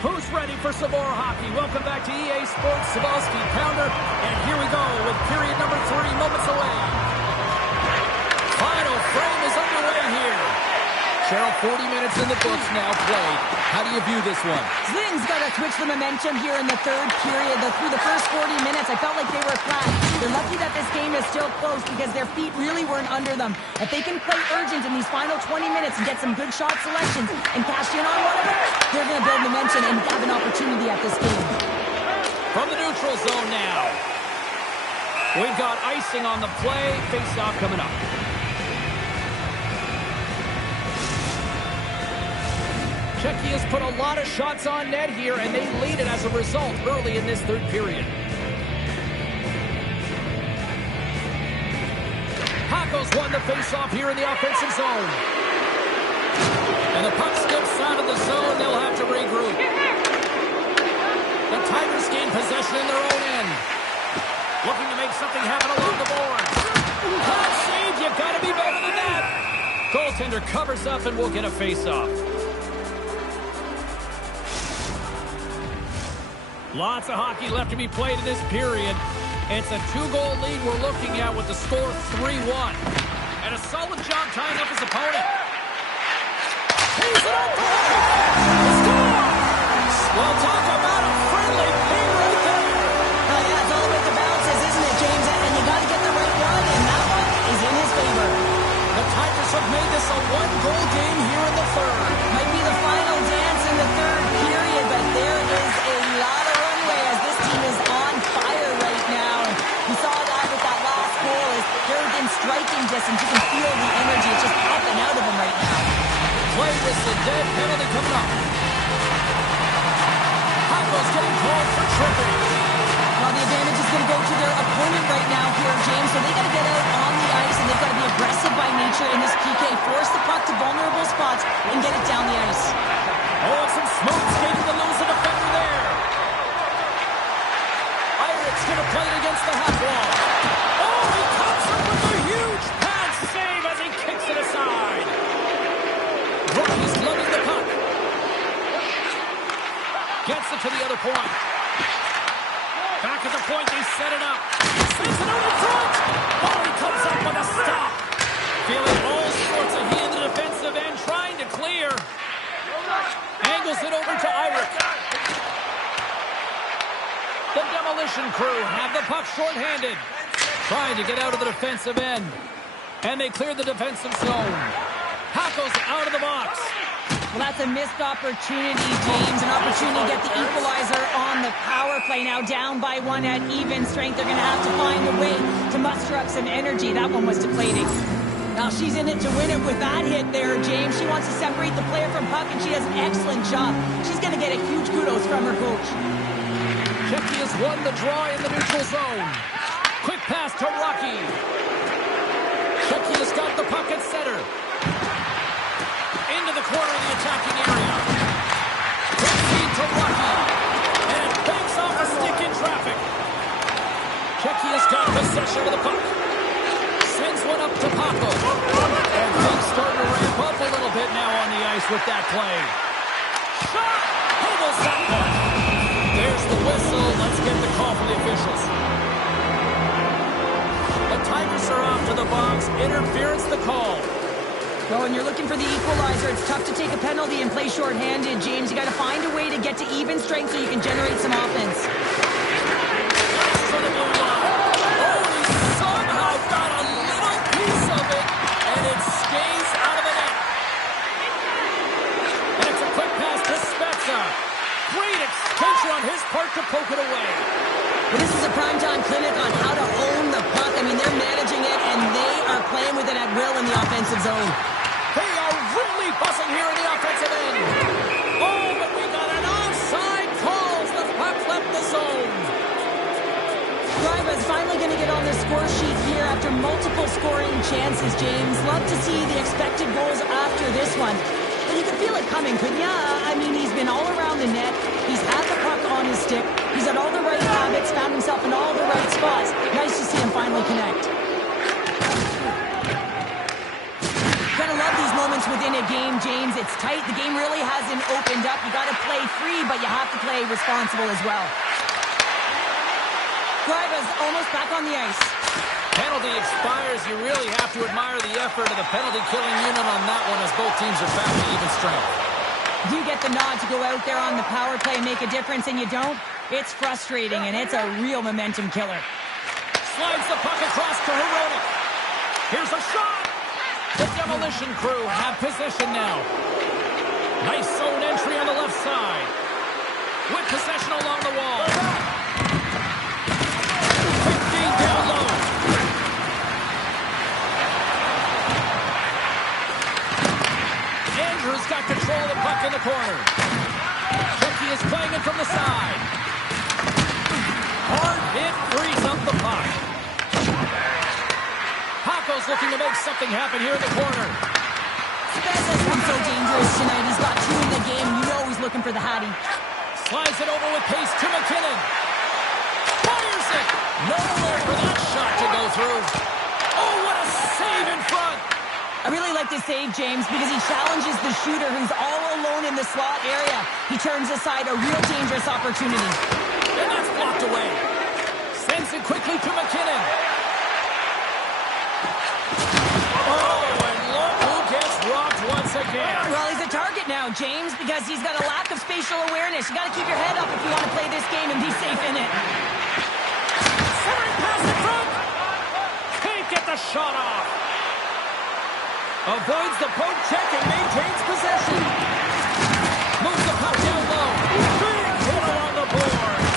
Who's ready for some more hockey? Welcome back to EA Sports Cebulski Pounder. And here we go with period number 3 moments away. Final frame is underway here. Cheryl, 40 minutes in the books now played. How do you view this one? Zling's got to switch the momentum here in the third period. Through the first 40 minutes, I felt like they were flat. They're lucky that this game is still close because their feet really weren't under them. If they can play urgent in these final 20 minutes and get some good shot selections and cash in on one of them, they're going to build momentum and have an opportunity at this game. From the neutral zone now. We've got icing on the play. Face-off coming up. Czechia's put a lot of shots on net here, and they lead it as a result early in this third period. Hako's won the face-off here in the offensive zone. And the puck skips out of the zone. They'll have to regroup. The Tigers gain possession in their own end. Looking to make something happen along the boards. Hot save. You've got to be better than that. Goaltender covers up, and we'll get a face-off. Lots of hockey left to be played in this period. It's a 2-goal lead we're looking at with the score 3-1. And a solid job tying up his opponent. He's it up for scores! Well, talk about a friendly ping right there. Oh, yeah, it's all about the bounces, isn't it, James? And you got to get the right one, and that one is in his favor. The Tigers have made this a 1-goal game here in the third. Might be the final dance in the third period, but there is a lot of runway as this team is on fire right now. And we saw that with that last goal as they're within striking distance. You can feel the energy. It's just popping out of them right now. Play with the dead penalty coming up. Hako's getting called for tripping. Well, the advantage is going to go to their opponent right now here, James. So they got to get out on the ice, and they've got to be aggressive by nature in this PK. Force the puck to vulnerable spots and get it down the ice. Oh, and some smooth skating to lose a defender there. Irick's going to play it against the half wall. Oh, he comes up with a huge pad save as he kicks it aside. Rookie's lugging the puck. Gets it to the other point. Back at the point, they set it up. Sends it over front. Oh, he comes up with a stop. Feeling all sorts of heat in the defensive end, trying to clear. Angles it over to Irick. The demolition crew have the puck shorthanded. Trying to get out of the defensive end. And they clear the defensive zone. Hako's out of the box. Well, that's a missed opportunity, James. An opportunity to get the equalizer on the power play. Now down by one at even strength. They're going to have to find a way to muster up some energy. That one was deflating. Now she's in it to win it with that hit there, James. She wants to separate the player from puck, and she does an excellent job. She's going to get a huge kudos from her coach. Czechia has won the draw in the neutral zone. Quick pass to Rocky. Czechia's got the puck at center. Into the corner of the attacking area. Quick feed to Rocky. And it banks off a stick in traffic. Czechia's got possession of the puck. Sends one up to Paco. And things start to ramp up a little bit now on the ice with that play. Shot! Handles that one. There's the whistle. Let's get the call from the officials. The Tigers are off to the box. Interference the call. Well, when you're looking for the equalizer, it's tough to take a penalty and play shorthanded, James. You got to find a way to get to even strength so you can generate some offense. Nice for the blue line. Oh, he somehow got a little piece of it, and it stays out of the net. And it's a quick pass to Spezza. Great extension on his part to poke it away. Well, this is a primetime clinic on how to own the puck. I mean, they're managing it, and they are playing with it at will in the offensive zone. They are really buzzing here in the offensive end. Oh, but we got an offside call as the puck left the zone. Greiba's finally going to get on the score sheet here after multiple scoring chances, James. Love to see the expected goals after this one. But you could feel it coming, couldn't you? I mean, he's been all around the net. He's had the puck on his stick. He's had all the right habits, found himself in all the right spots. Nice to see him finally connect. Gotta love these moments within a game, James. It's tight. The game really hasn't opened up. You gotta play free, but you have to play responsible as well. Greiba's almost back on the ice. Penalty expires. You really have to admire the effort of the penalty-killing unit on that one as both teams are back to even strength. You get the nod to go out there on the power play and make a difference, and you don't. It's frustrating, and it's a real momentum killer. Slides the puck across to Heronic. Here's a shot. The Demolition Crew have possession now. Nice zone entry on the left side. With possession along the wall. Quick feed down low. Andrews got control of the puck in the corner. Czechia is playing it from the side. Hard hit frees up the puck. Paco's looking to make something happen here in the corner. Spezza's been so dangerous tonight. He's got two in the game. You know he's looking for the Hattie. Slides it over with pace to McKinnon. Fires it. Nowhere for that shot to go through. Oh, what a save in front. I really like this save, James, because he challenges the shooter who's all alone in the slot area. He turns aside a real dangerous opportunity. And that's blocked away. Sends it quickly to McKinnon. Oh, and look who gets rocked once again. Well, he's a target now, James, because he's got a lack of spatial awareness. You got to keep your head up if you want to play this game and be safe in it. Centering pass in front. Can't get the shot off. Avoids the poke check and maintains possession. Moves the puck down low. Big hit along the boards.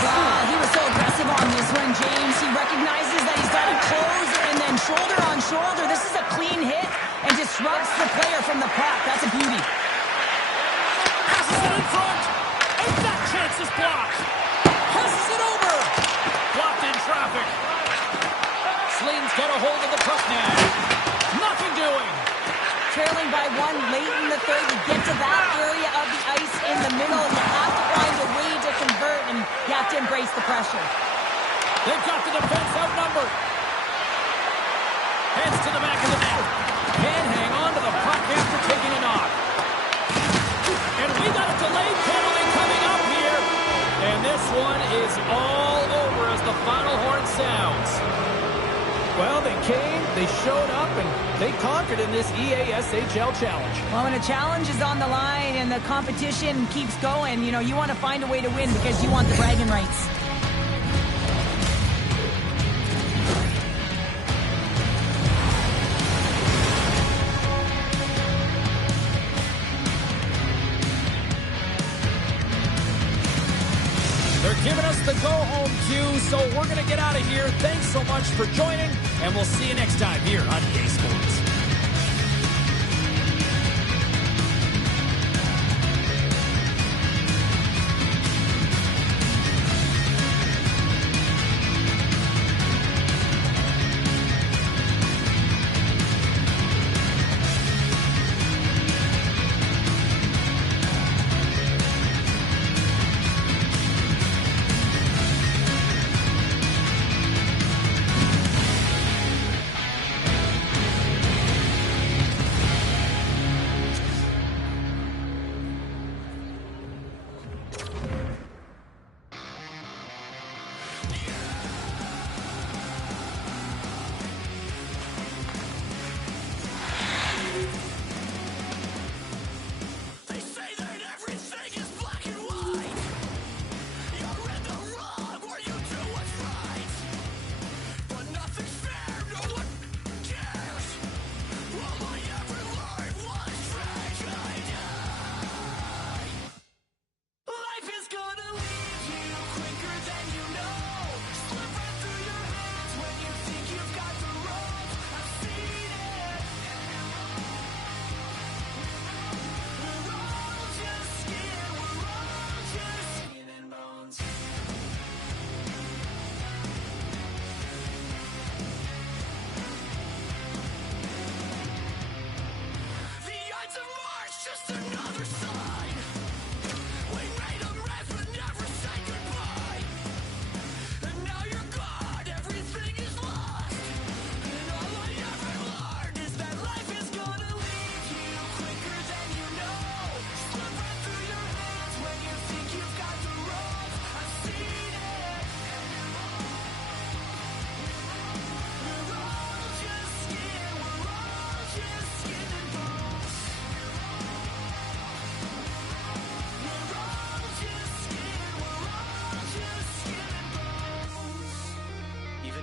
He was so aggressive on this one, James. He recognizes that he's got to close and then shoulder on shoulder. This is a clean hit and disrupts the player from the puck. That's a beauty. Passes it in front. And that chance is blocked. Passes it over. Blocked in traffic. Sling's got a hold of the puck now. Nothing doing. Trailing by one late in the third. You get to that area of the ice in the middle. You have to find a way to convert, and you have to embrace the pressure. They've got the defense outnumbered. Heads to the back of the net. Can hang on to the puck after taking a knock. And we got a delayed penalty coming up here. And this one is all over as the final horn sounds. Well, they came, they showed up, and they conquered in this EASHL challenge. Well, when a challenge is on the line and the competition keeps going, you want to find a way to win because you want the bragging rights. the go-home too, so we're going to get out of here. Thanks so much for joining, and we'll see you next time here on EA Sports.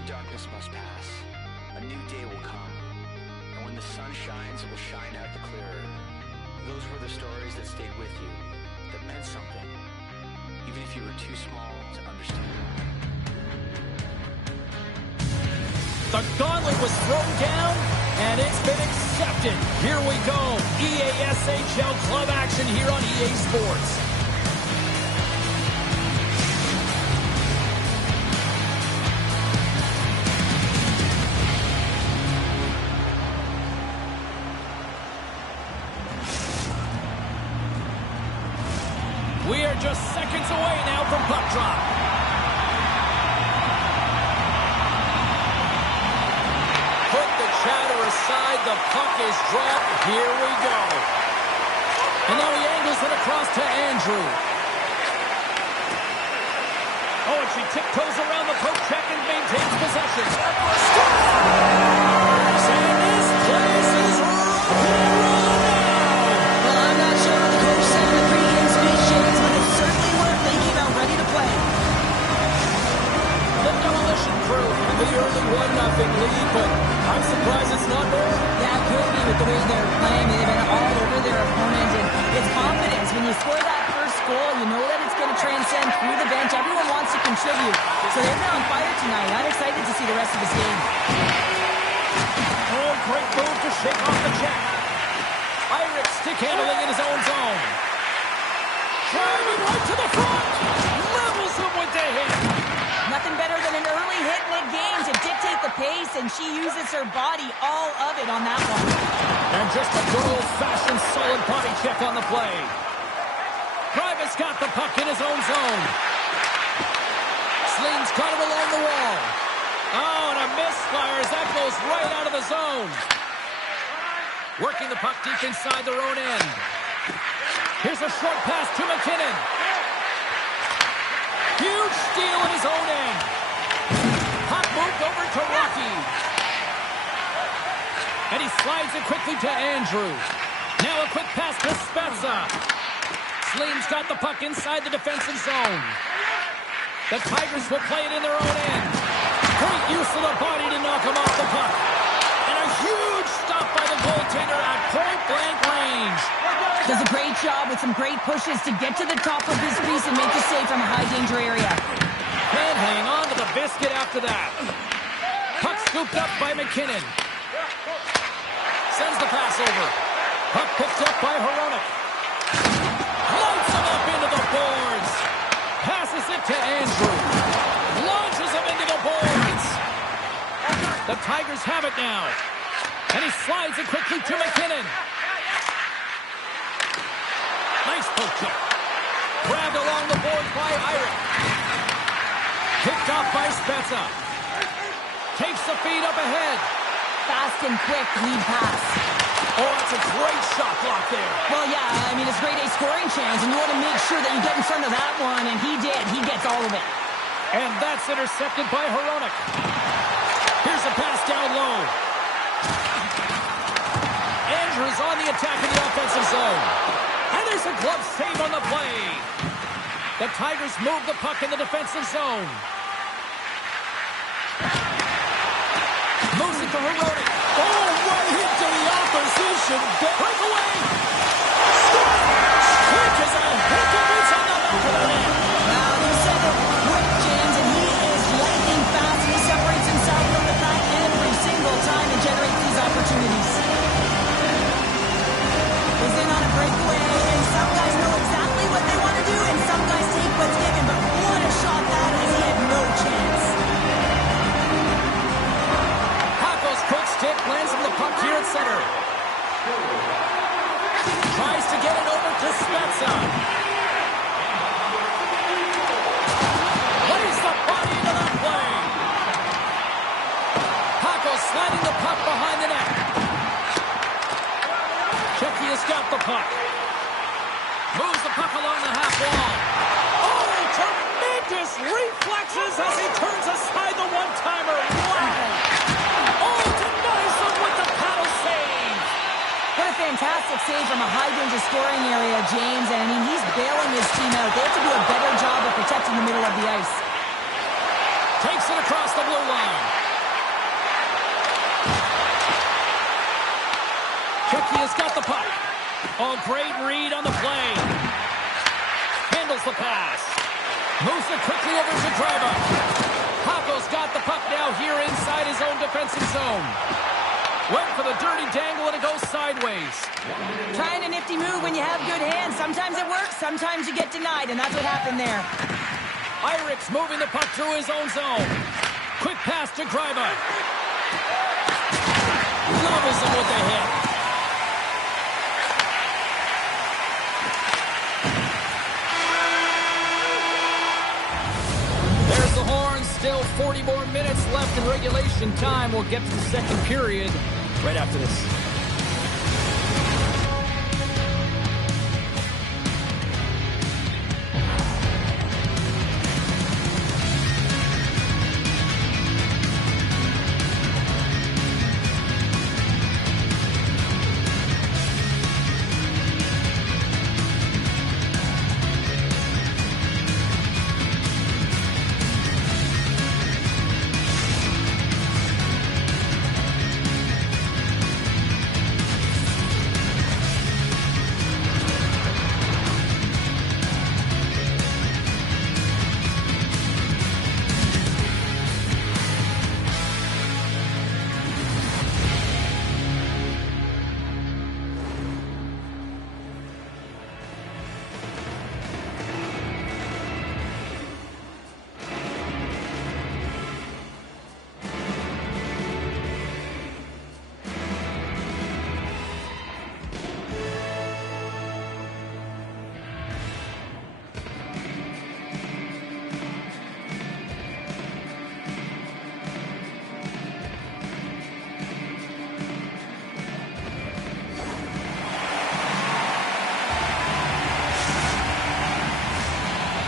Darkness must pass. A new day will come. And when the sun shines, it will shine out the clearer. Those were the stories that stayed with you, that meant something, even if you were too small to understand. The gauntlet was thrown down, and it's been accepted. Here we go. EASHL club action here on EA Sports. We are just seconds away now from puck drop. Put the chatter aside. The puck is dropped. Here we go. And now he angles it across to Andrew. Oh, and she tiptoes around the poke check and maintains possession. And this place is rocking and rolling now. Well, I'm not sure what the coach said in the pregame speech, James, but it's certainly worth thinking about ready to play. The demolition crew have the early 1-0 lead, but I'm surprised it's not more. Yeah, it could be with the way they're playing. They've been all over their opponent, and it's confidence. When you score that first goal, you know that it's going to transcend through the bench. Everyone wants to contribute, so they've been on fire tonight. I'm excited to see the rest of this game. Oh, great move to shake off the check. Irick stick handling in his own zone. Driving right to the front. Levels him with the hit. Nothing better than an early hit mid-game to dictate the pace, and she uses her body, all of it, on that one. And just a good old-fashioned solid body check on the play. Private's got the puck in his own zone. Sling's caught it along the wall. Oh, and a misfire as that goes right out of the zone. Working the puck deep inside their own end. Here's a short pass to McKinnon. Huge steal in his own end. Puck moved over to Rocky. And he slides it quickly to Andrew. Now a quick pass to Spezza. Sleem's got the puck inside the defensive zone. The Tigers will play it in their own end. Great use of the body to knock him off the puck. And a huge stop by the goaltender at point-blank range. Does a great job with some great pushes to get to the top of his crease and make the save from a high-danger area. Can't hang on to the biscuit after that. Puck scooped up by McKinnon. Sends the pass over. Puck picked up by Hronek. Lights him up into the boards. Passes it to Andrew. Launches him into the boards. The Tigers have it now. And he slides it quickly to McKinnon. Nice poke check. Grabbed along the boards by Irick. Picked off by Spezza. Takes the feed up ahead. Fast and quick lead pass. Oh, that's a great shot block there. Well, yeah, I mean, it's grade A scoring chance, and you want to make sure that you get in front of that one, and he did. He gets all of it. And that's intercepted by Hronek. Here's a pass down low. Andrews on the attack in the offensive zone. And there's a glove save on the play. The Tigers move the puck in the defensive zone. Moves it to Hronek. Oh, right into the opposition. Breakaway. Quick as a hit of boots on the back of the net. Now, you said it. Quick, James, and he is lightning fast, and he separates himself from the pack every single time and generates these opportunities. He's in on a breakaway, and some guys know exactly what they want to do, and some guys take what's given, but what a shot that is. He had no chance. Hako's quick stick lands him the puck here at center. Tries to get it over to Spezza. Lays the body into that play. Hako sliding the puck behind the net. Checky has got the puck. Moves the puck along the half wall. Oh, tremendous reflexes as he turns aside the one-timer. Wow. Oh, denies him with the paddle save. What a fantastic save from a high-danger scoring area, James. And I mean, he's bailing his team out. They have to do a better job of protecting the middle of the ice. Takes it across the blue line. Chucky has got the puck. Oh, great read on the play. Handles the pass. Moves it quickly over to Driver. Hako's got the puck now here inside his own defensive zone. Went for the dirty dangle and it goes sideways. Trying a nifty move when you have good hands. Sometimes it works, sometimes you get denied, and that's what happened there. Irick's moving the puck through his own zone. Quick pass to Driver. Levels him with the hit. There's the horn. Still 40 more minutes left in regulation time. We'll get to the second period right after this.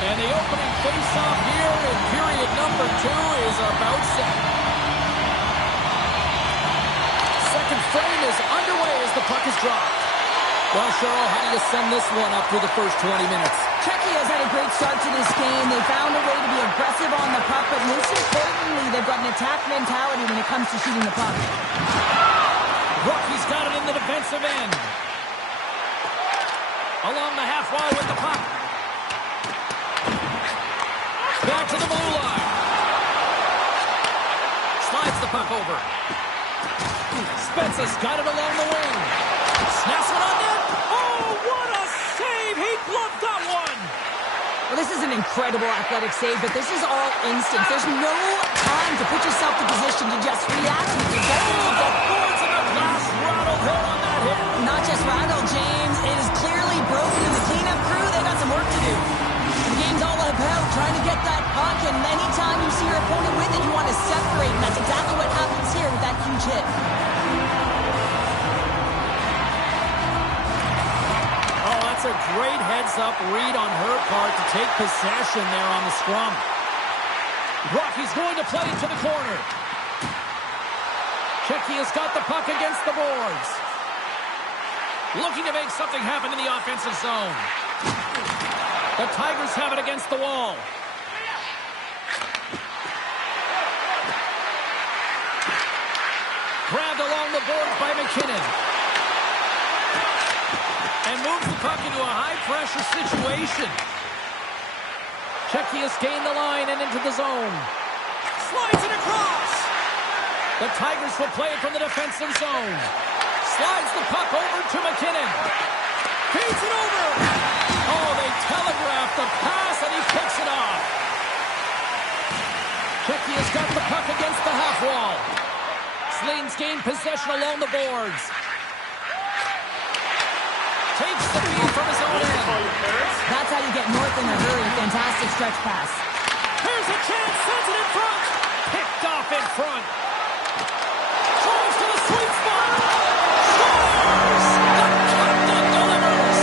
And the opening face-off here in period number 2 is about set. Second frame is underway as the puck is dropped. Well, Cheryl, how do you sum this one up through the first 20 minutes? Czechia has had a great start to this game. They found a way to be aggressive on the puck, but most importantly, they've got an attack mentality when it comes to shooting the puck. Rocky's got it in the defensive end. Along the half wall with the puck. Back to the blue line. over. Spezza's got it along the wing. Snaps one on net. Oh, what a save! He gloved that one! Well, this is an incredible athletic save, but this is all instinct. There's no time to put yourself in position to just react with your goal. The boards and the glass rattled there on that hit. Not just rattled, James. It is clearly broken in the cleanup crew. They got some work to do. The game's all about trying to get that puck, and anytime you see your opponent with it, you want to separate, and that's exactly what happens here with that huge hit. Oh, that's a great heads-up read on her part to take possession there on the scrum. Rocky's going to play to the corner. Checky has got the puck against the boards. Looking to make something happen in the offensive zone. The Tigers have it against the wall. Grabbed along the boards by McKinnon. And moves the puck into a high-pressure situation. Checky has gained the line and into the zone. Slides it across. The Tigers will play it from the defensive zone. Slides the puck over to McKinnon. Feeds it over. Oh, they telegraphed the pass, and he picks it off. Checky has got the puck against the half wall. Slane's gained possession along the boards. Takes the feed from his own end. That's how you get north in a hurry. Fantastic stretch pass. Here's a chance. Sends it in front. Picked off in front. Drives to the sweet spot. Scores! The captain delivers.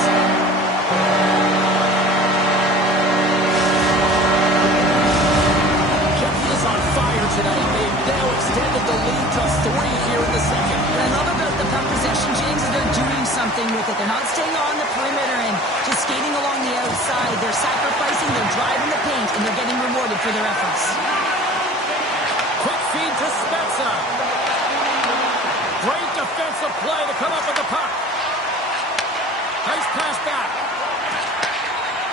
Checky is on fire tonight. They've now extended the lead to 3 here in the second. What I love about the puck possession, James, is they're doing something with it. They're not staying on the perimeter and just skating along the outside. They're sacrificing, they're driving the paint, and they're getting rewarded for their efforts. Quick feed to Spezza. Great defensive play to come up with the puck. Nice pass back.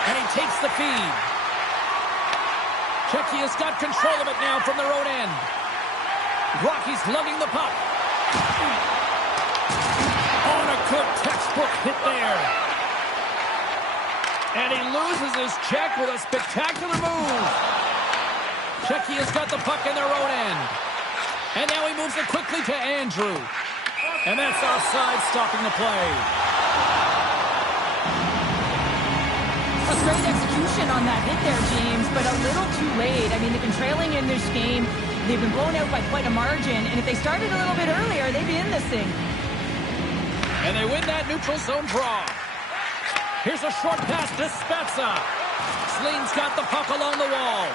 And he takes the feed. Checky has got control of it now from their own end. Rocky's lugging the puck. On a good textbook hit there. And he loses his check with a spectacular move. Checky has got the puck in their own end. And now he moves it quickly to Andrew. And that's offside, stopping the play. That's great execution on that hit there, James, but a little too late. I mean, they've been trailing in this game. They've been blown out by quite a margin. And if they started a little bit earlier, they'd be in this thing. And they win that neutral zone draw. Here's a short pass to Spezza. Slane's got the puck along the wall.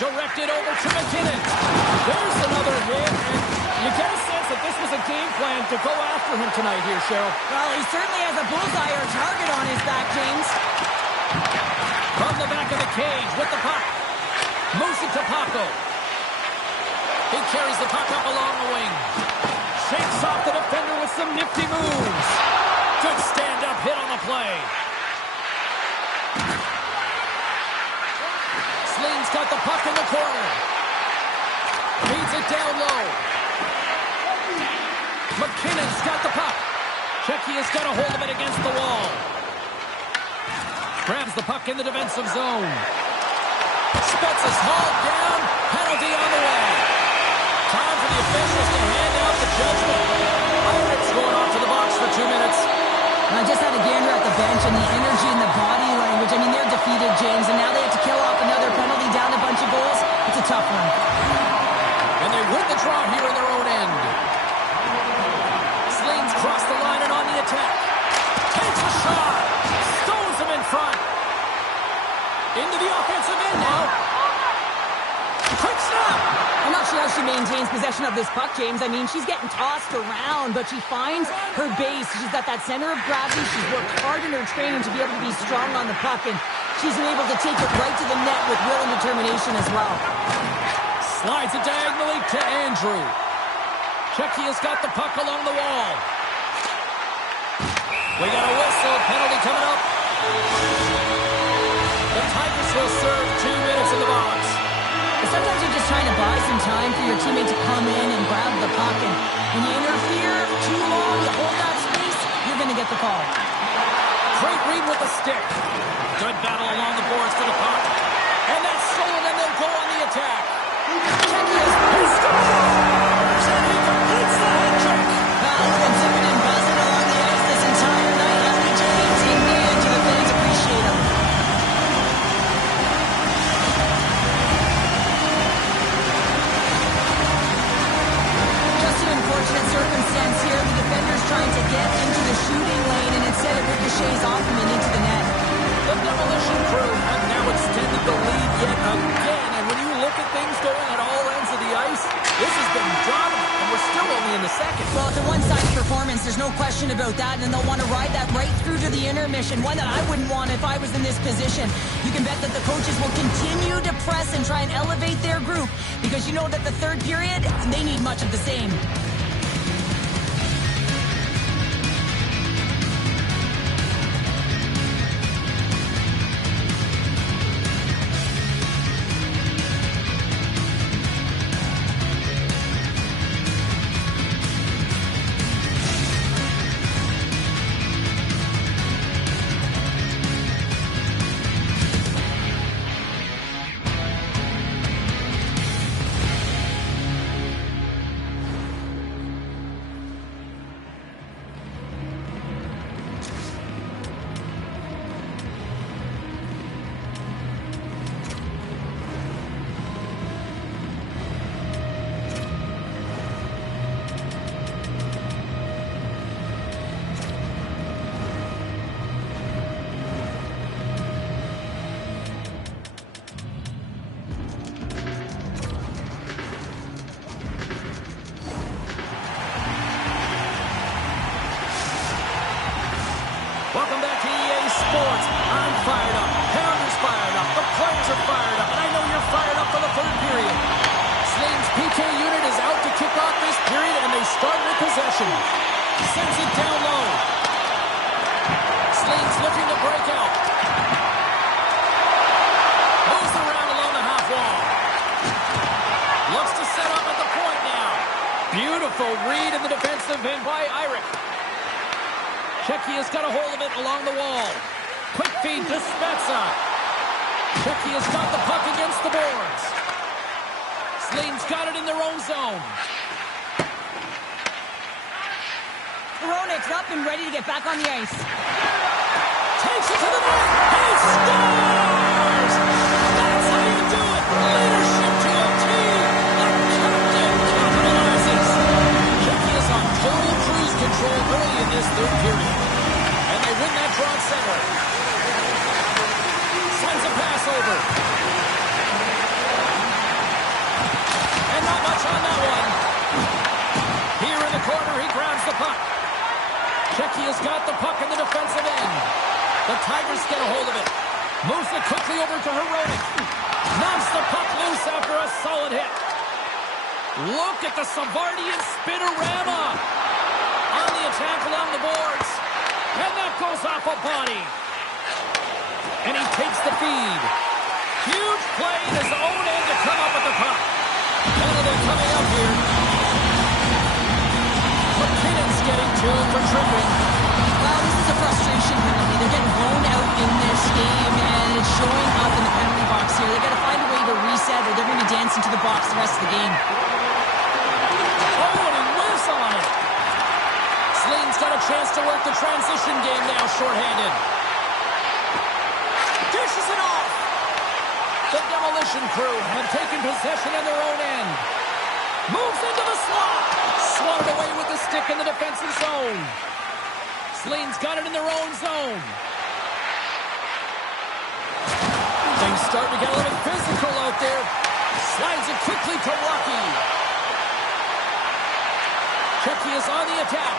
Directed over to McKinnon. There's another hit. And you get a sense that this was a game plan to go after him tonight here, Cheryl. Well, he certainly has a bullseye or target on his back, James. From the back of the cage with the puck. Moves it to Paco. He carries the puck up along the wing. Shakes off the defender with some nifty moves. Good stand-up hit on the play. Slane's got the puck in the corner. Feeds it down low. McKinnon's got the puck. Checky has got a hold of it against the wall. Grabs the puck in the defensive zone. Spezza's hauled down. Penalty on the way. Time for the officials to hand out the judgment. Pirates going off to the box for 2 minutes. I just had a gander at the bench, and the energy and the body language. I mean, they're defeated, James, and now they have to kill off another penalty, down a bunch of goals. It's a tough one. And they win the draw here in their own end. Slane's crossed the line and on the attack. Takes a shot. Stones him in front. Into the offensive end now. Quick stop. I'm not sure how she maintains possession of this puck, James. I mean, she's getting tossed around, but she finds her base. She's got that center of gravity. She's worked hard in her training to be able to be strong on the puck, and she's been able to take it right to the net with will and determination as well. Slides it diagonally to Andrew. Checky has got the puck along the wall. We got a whistle. Penalty coming up. The Tigers will serve 2 minutes in the box. Sometimes you just trying to buy some time for your teammate to come in and grab the puck. And when you interfere too long, you hold that space, you're going to get the call. Great read with the stick. Good battle along the boards for the puck. And that's stolen, and they'll go on the attack. He scores! And he completes the hat trick. Well, he's been zipping and buzzing along the ice this entire night, hasn't he, James? And man, do the fans appreciate him. Just an unfortunate circumstance here. The defender's trying to get into the shooting lane, and instead it ricochets off him and into the net. The Demolition Crew have now extended the lead yet again. And when you look at things going at all ends of the ice, this has been dominant, and we're still only in the second. Well, it's a one-sided performance. There's no question about that, and they'll want to ride that right through to the intermission, one that I wouldn't want if I was in this position. You can bet that the coaches will continue to press and try and elevate their group, because you know that the third period, they need much of the same. Welcome back to EA Sports. I'm fired up. Pounder's fired up. The players are fired up. And I know you're fired up for the third period. Slane's PK unit is out to kick off this period, and they start with possession. Sends it down low. Slane's looking to break out. Moves around along the half wall. Looks to set up at the point now. Beautiful read in the defensive end by Irick. Checky has got a hold of it along the wall. Quick feed to Spezza. Checky has got the puck against the boards. Slane's got it in their own zone. Hronik's up and ready to get back on the ice. Takes it to the net. He scores! That's how you do it. Leadership to a team. The captain capitalizes. Checky is on total cruise control early in this third period. And they win that draw at center. Sends a pass over. And not much on that one. Here in the corner, he grabs the puck. Checky has got the puck in the defensive end. The Tigers get a hold of it. Moves it quickly over to Hronik. Knocks the puck loose after a solid hit. Look at the Savardian spinorama. On the attack along the boards. And that goes off a body. And he takes the feed. Huge play in his own end to come up with the puck. Penalty coming up here. McKinnon's getting to him for tripping. Well, this is a frustration penalty. They're getting blown out in this game, and it's showing up in the penalty box here. They've got to find a way to reset, or they're going to be dancing to the box the rest of the game. Oh, and he whiffs on it. Slane's got a chance to work the transition game now, shorthanded. Dishes it off. The Demolition Crew have taken possession in their own end. Moves into the slot. Swatted away with the stick in the defensive zone. Slane's got it in their own zone. Things starting to get a little physical out there. Slides it quickly to Rocky. Checky is on the attack.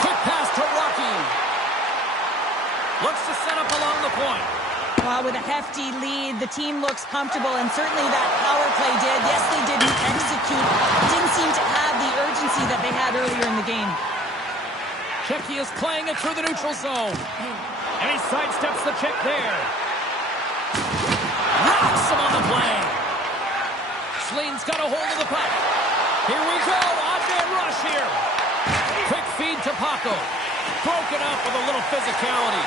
Quick pass to Rocky. Looks to set up along the point. Well, with a hefty lead, the team looks comfortable, and certainly that power play did. Yes, they didn't execute. Didn't seem to have the urgency that they had earlier in the game. Checky is playing it through the neutral zone. And he sidesteps the check there. play. Sleen's got a hold of the puck. Here we go. Odd man rush here. Quick feed to Paco. Broken up with a little physicality.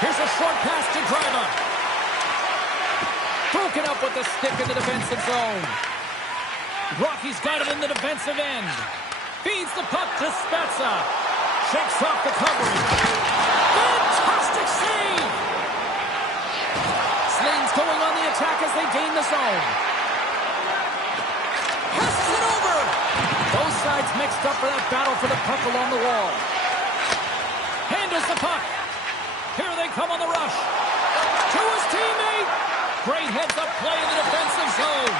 Here's a short pass to Driver. Broken up with the stick in the defensive zone. Rocky's got it in the defensive end. Feeds the puck to Spezza. Shakes off the covering. Fantastic save! Sleen's going on the attack as they gain the zone. Passes it over! Both sides mixed up for that battle for the puck along the wall. Handles the puck. Here they come on the rush. To his teammate. Great heads-up play in the defensive zone.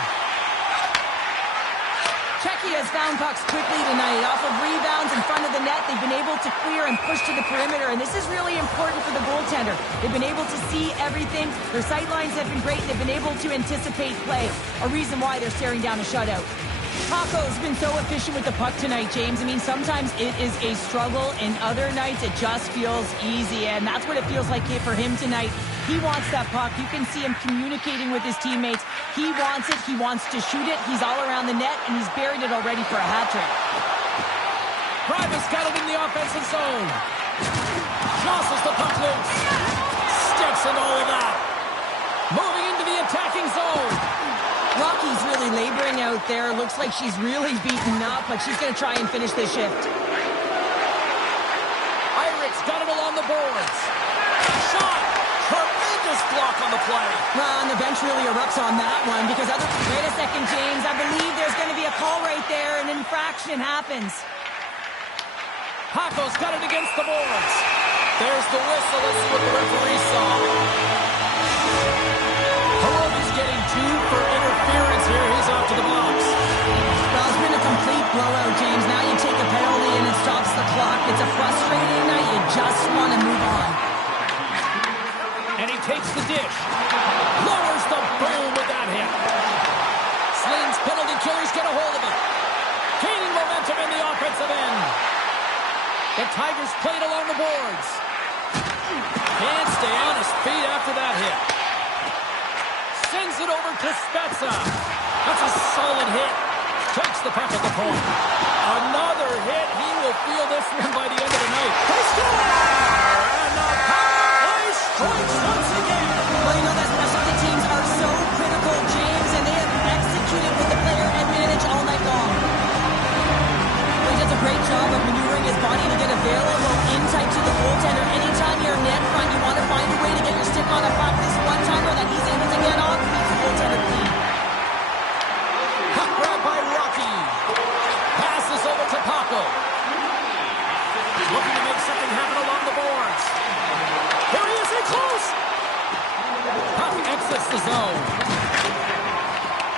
Czechia has found pucks quickly tonight. Off of rebounds in front of the net, they've been able to clear and push to the perimeter, and this is really important for the goaltender. They've been able to see everything. Their sight lines have been great. They've been able to anticipate play, a reason why they're staring down a shutout. Paco's been so efficient with the puck tonight, James. I mean, sometimes it is a struggle, and other nights it just feels easy, and that's what it feels like for him tonight. He wants that puck. You can see him communicating with his teammates. He wants it. He wants to shoot it. He's all around the net, and he's buried it already for a hat trick. Priva's got it in the offensive zone. Jostles the puck loose. Steps in all of that. Moving into the attacking zone. Rocky's really laboring out there. Looks like she's really beaten up, but she's going to try and finish this shift. Irick's got it along the boards. Shot! Tremendous block on the play. Well, and the bench really erupts on that one because wait a second, James. I believe there's going to be a call right there. An infraction happens. Paco's got it against the boards. There's the whistle. Let's see what the referee saw. Hiromi's getting 2 for interference here. He's off to the box. Well, it's been a complete blowout, James. Now you take a penalty and it stops the clock. It's a frustrating night. You just want to move on. And he takes the dish. Lowers the boom with that hit. Sleen's penalty killers get a hold of it. Gaining momentum in the offensive end. The Tigers played along the boards. Can't stay on his feet after that hit. Sends it over to Spezza. That's a solid hit. Takes the puck at the point. Another hit. He will feel this one by the end of the night. They score! And the power play strikes once again. Well, you know that specialty teams are so critical, James, and they have executed with the player advantage all night long. He does a great job of maneuvering his body to get available in tight to the goaltender. Anytime you're net front, you want to find a way to get your stick on a puck. This one-timer that he's able to get off keeps the goaltender clean. Puck grab by Rocky. Passes over to Paco. Looking to make something happen along the boards. Here he is in close. Puck exits the zone.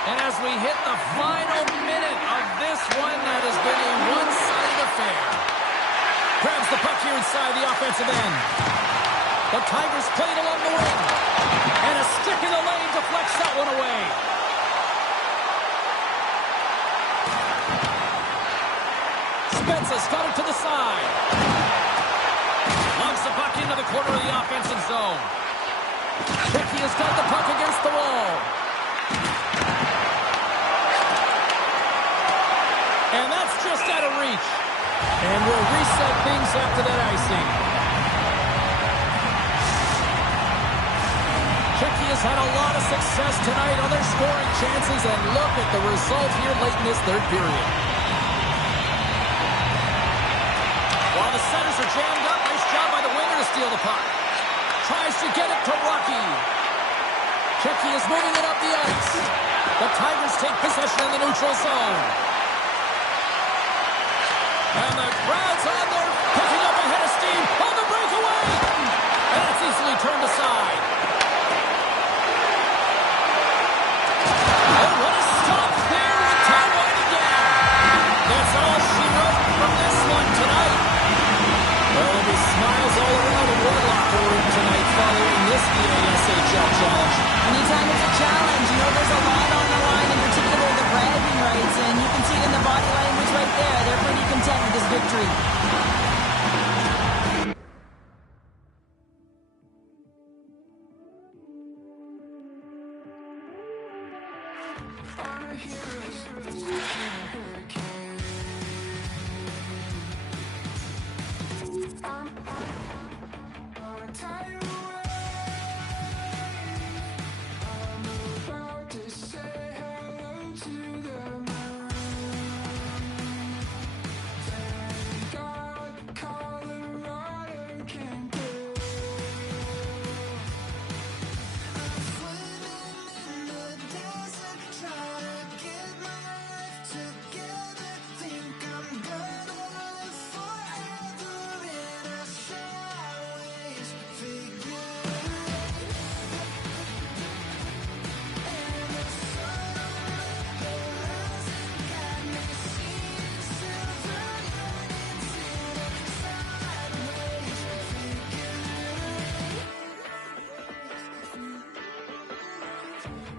And as we hit the final minute of this one, that has been a one-sided affair. Grabs the puck here inside the offensive end. The Tigers played along the wing. And a stick in the lane deflects that one away. Spezza's got it to the side. Lumps the puck into the corner of the offensive zone. Hickey has got the puck against the wall. And that's just out of reach. And we'll reset things after that icing. Hickey has had a lot of success tonight on their scoring chances, and look at the result here late in this third period. While the centers are jammed up, nice job by the winger to steal the puck. Tries to get it to Rocky. Hickey is moving it up the ice. The Tigers take possession in the neutral zone. And the crowd's on there, picking up a head of steam on the breakaway. And it's easily turned aside. Oh, what a stop there with time winding down. That's all she wrote from this one tonight. Well, there'll be smiles all around the War Locker room tonight following this EASHL challenge. Anytime it's a challenge, you know there's a lot on the line, in particular the bragging rights, and you can see it in the body language right there. They're pretty content with this victory.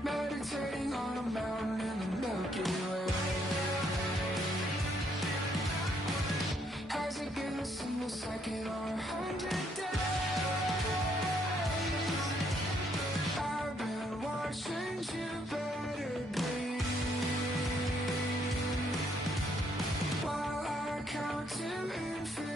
Meditating on a mountain in the Milky Way. Has it been a single second or 100 days? I've been watching you better breathe, while I count to infinity.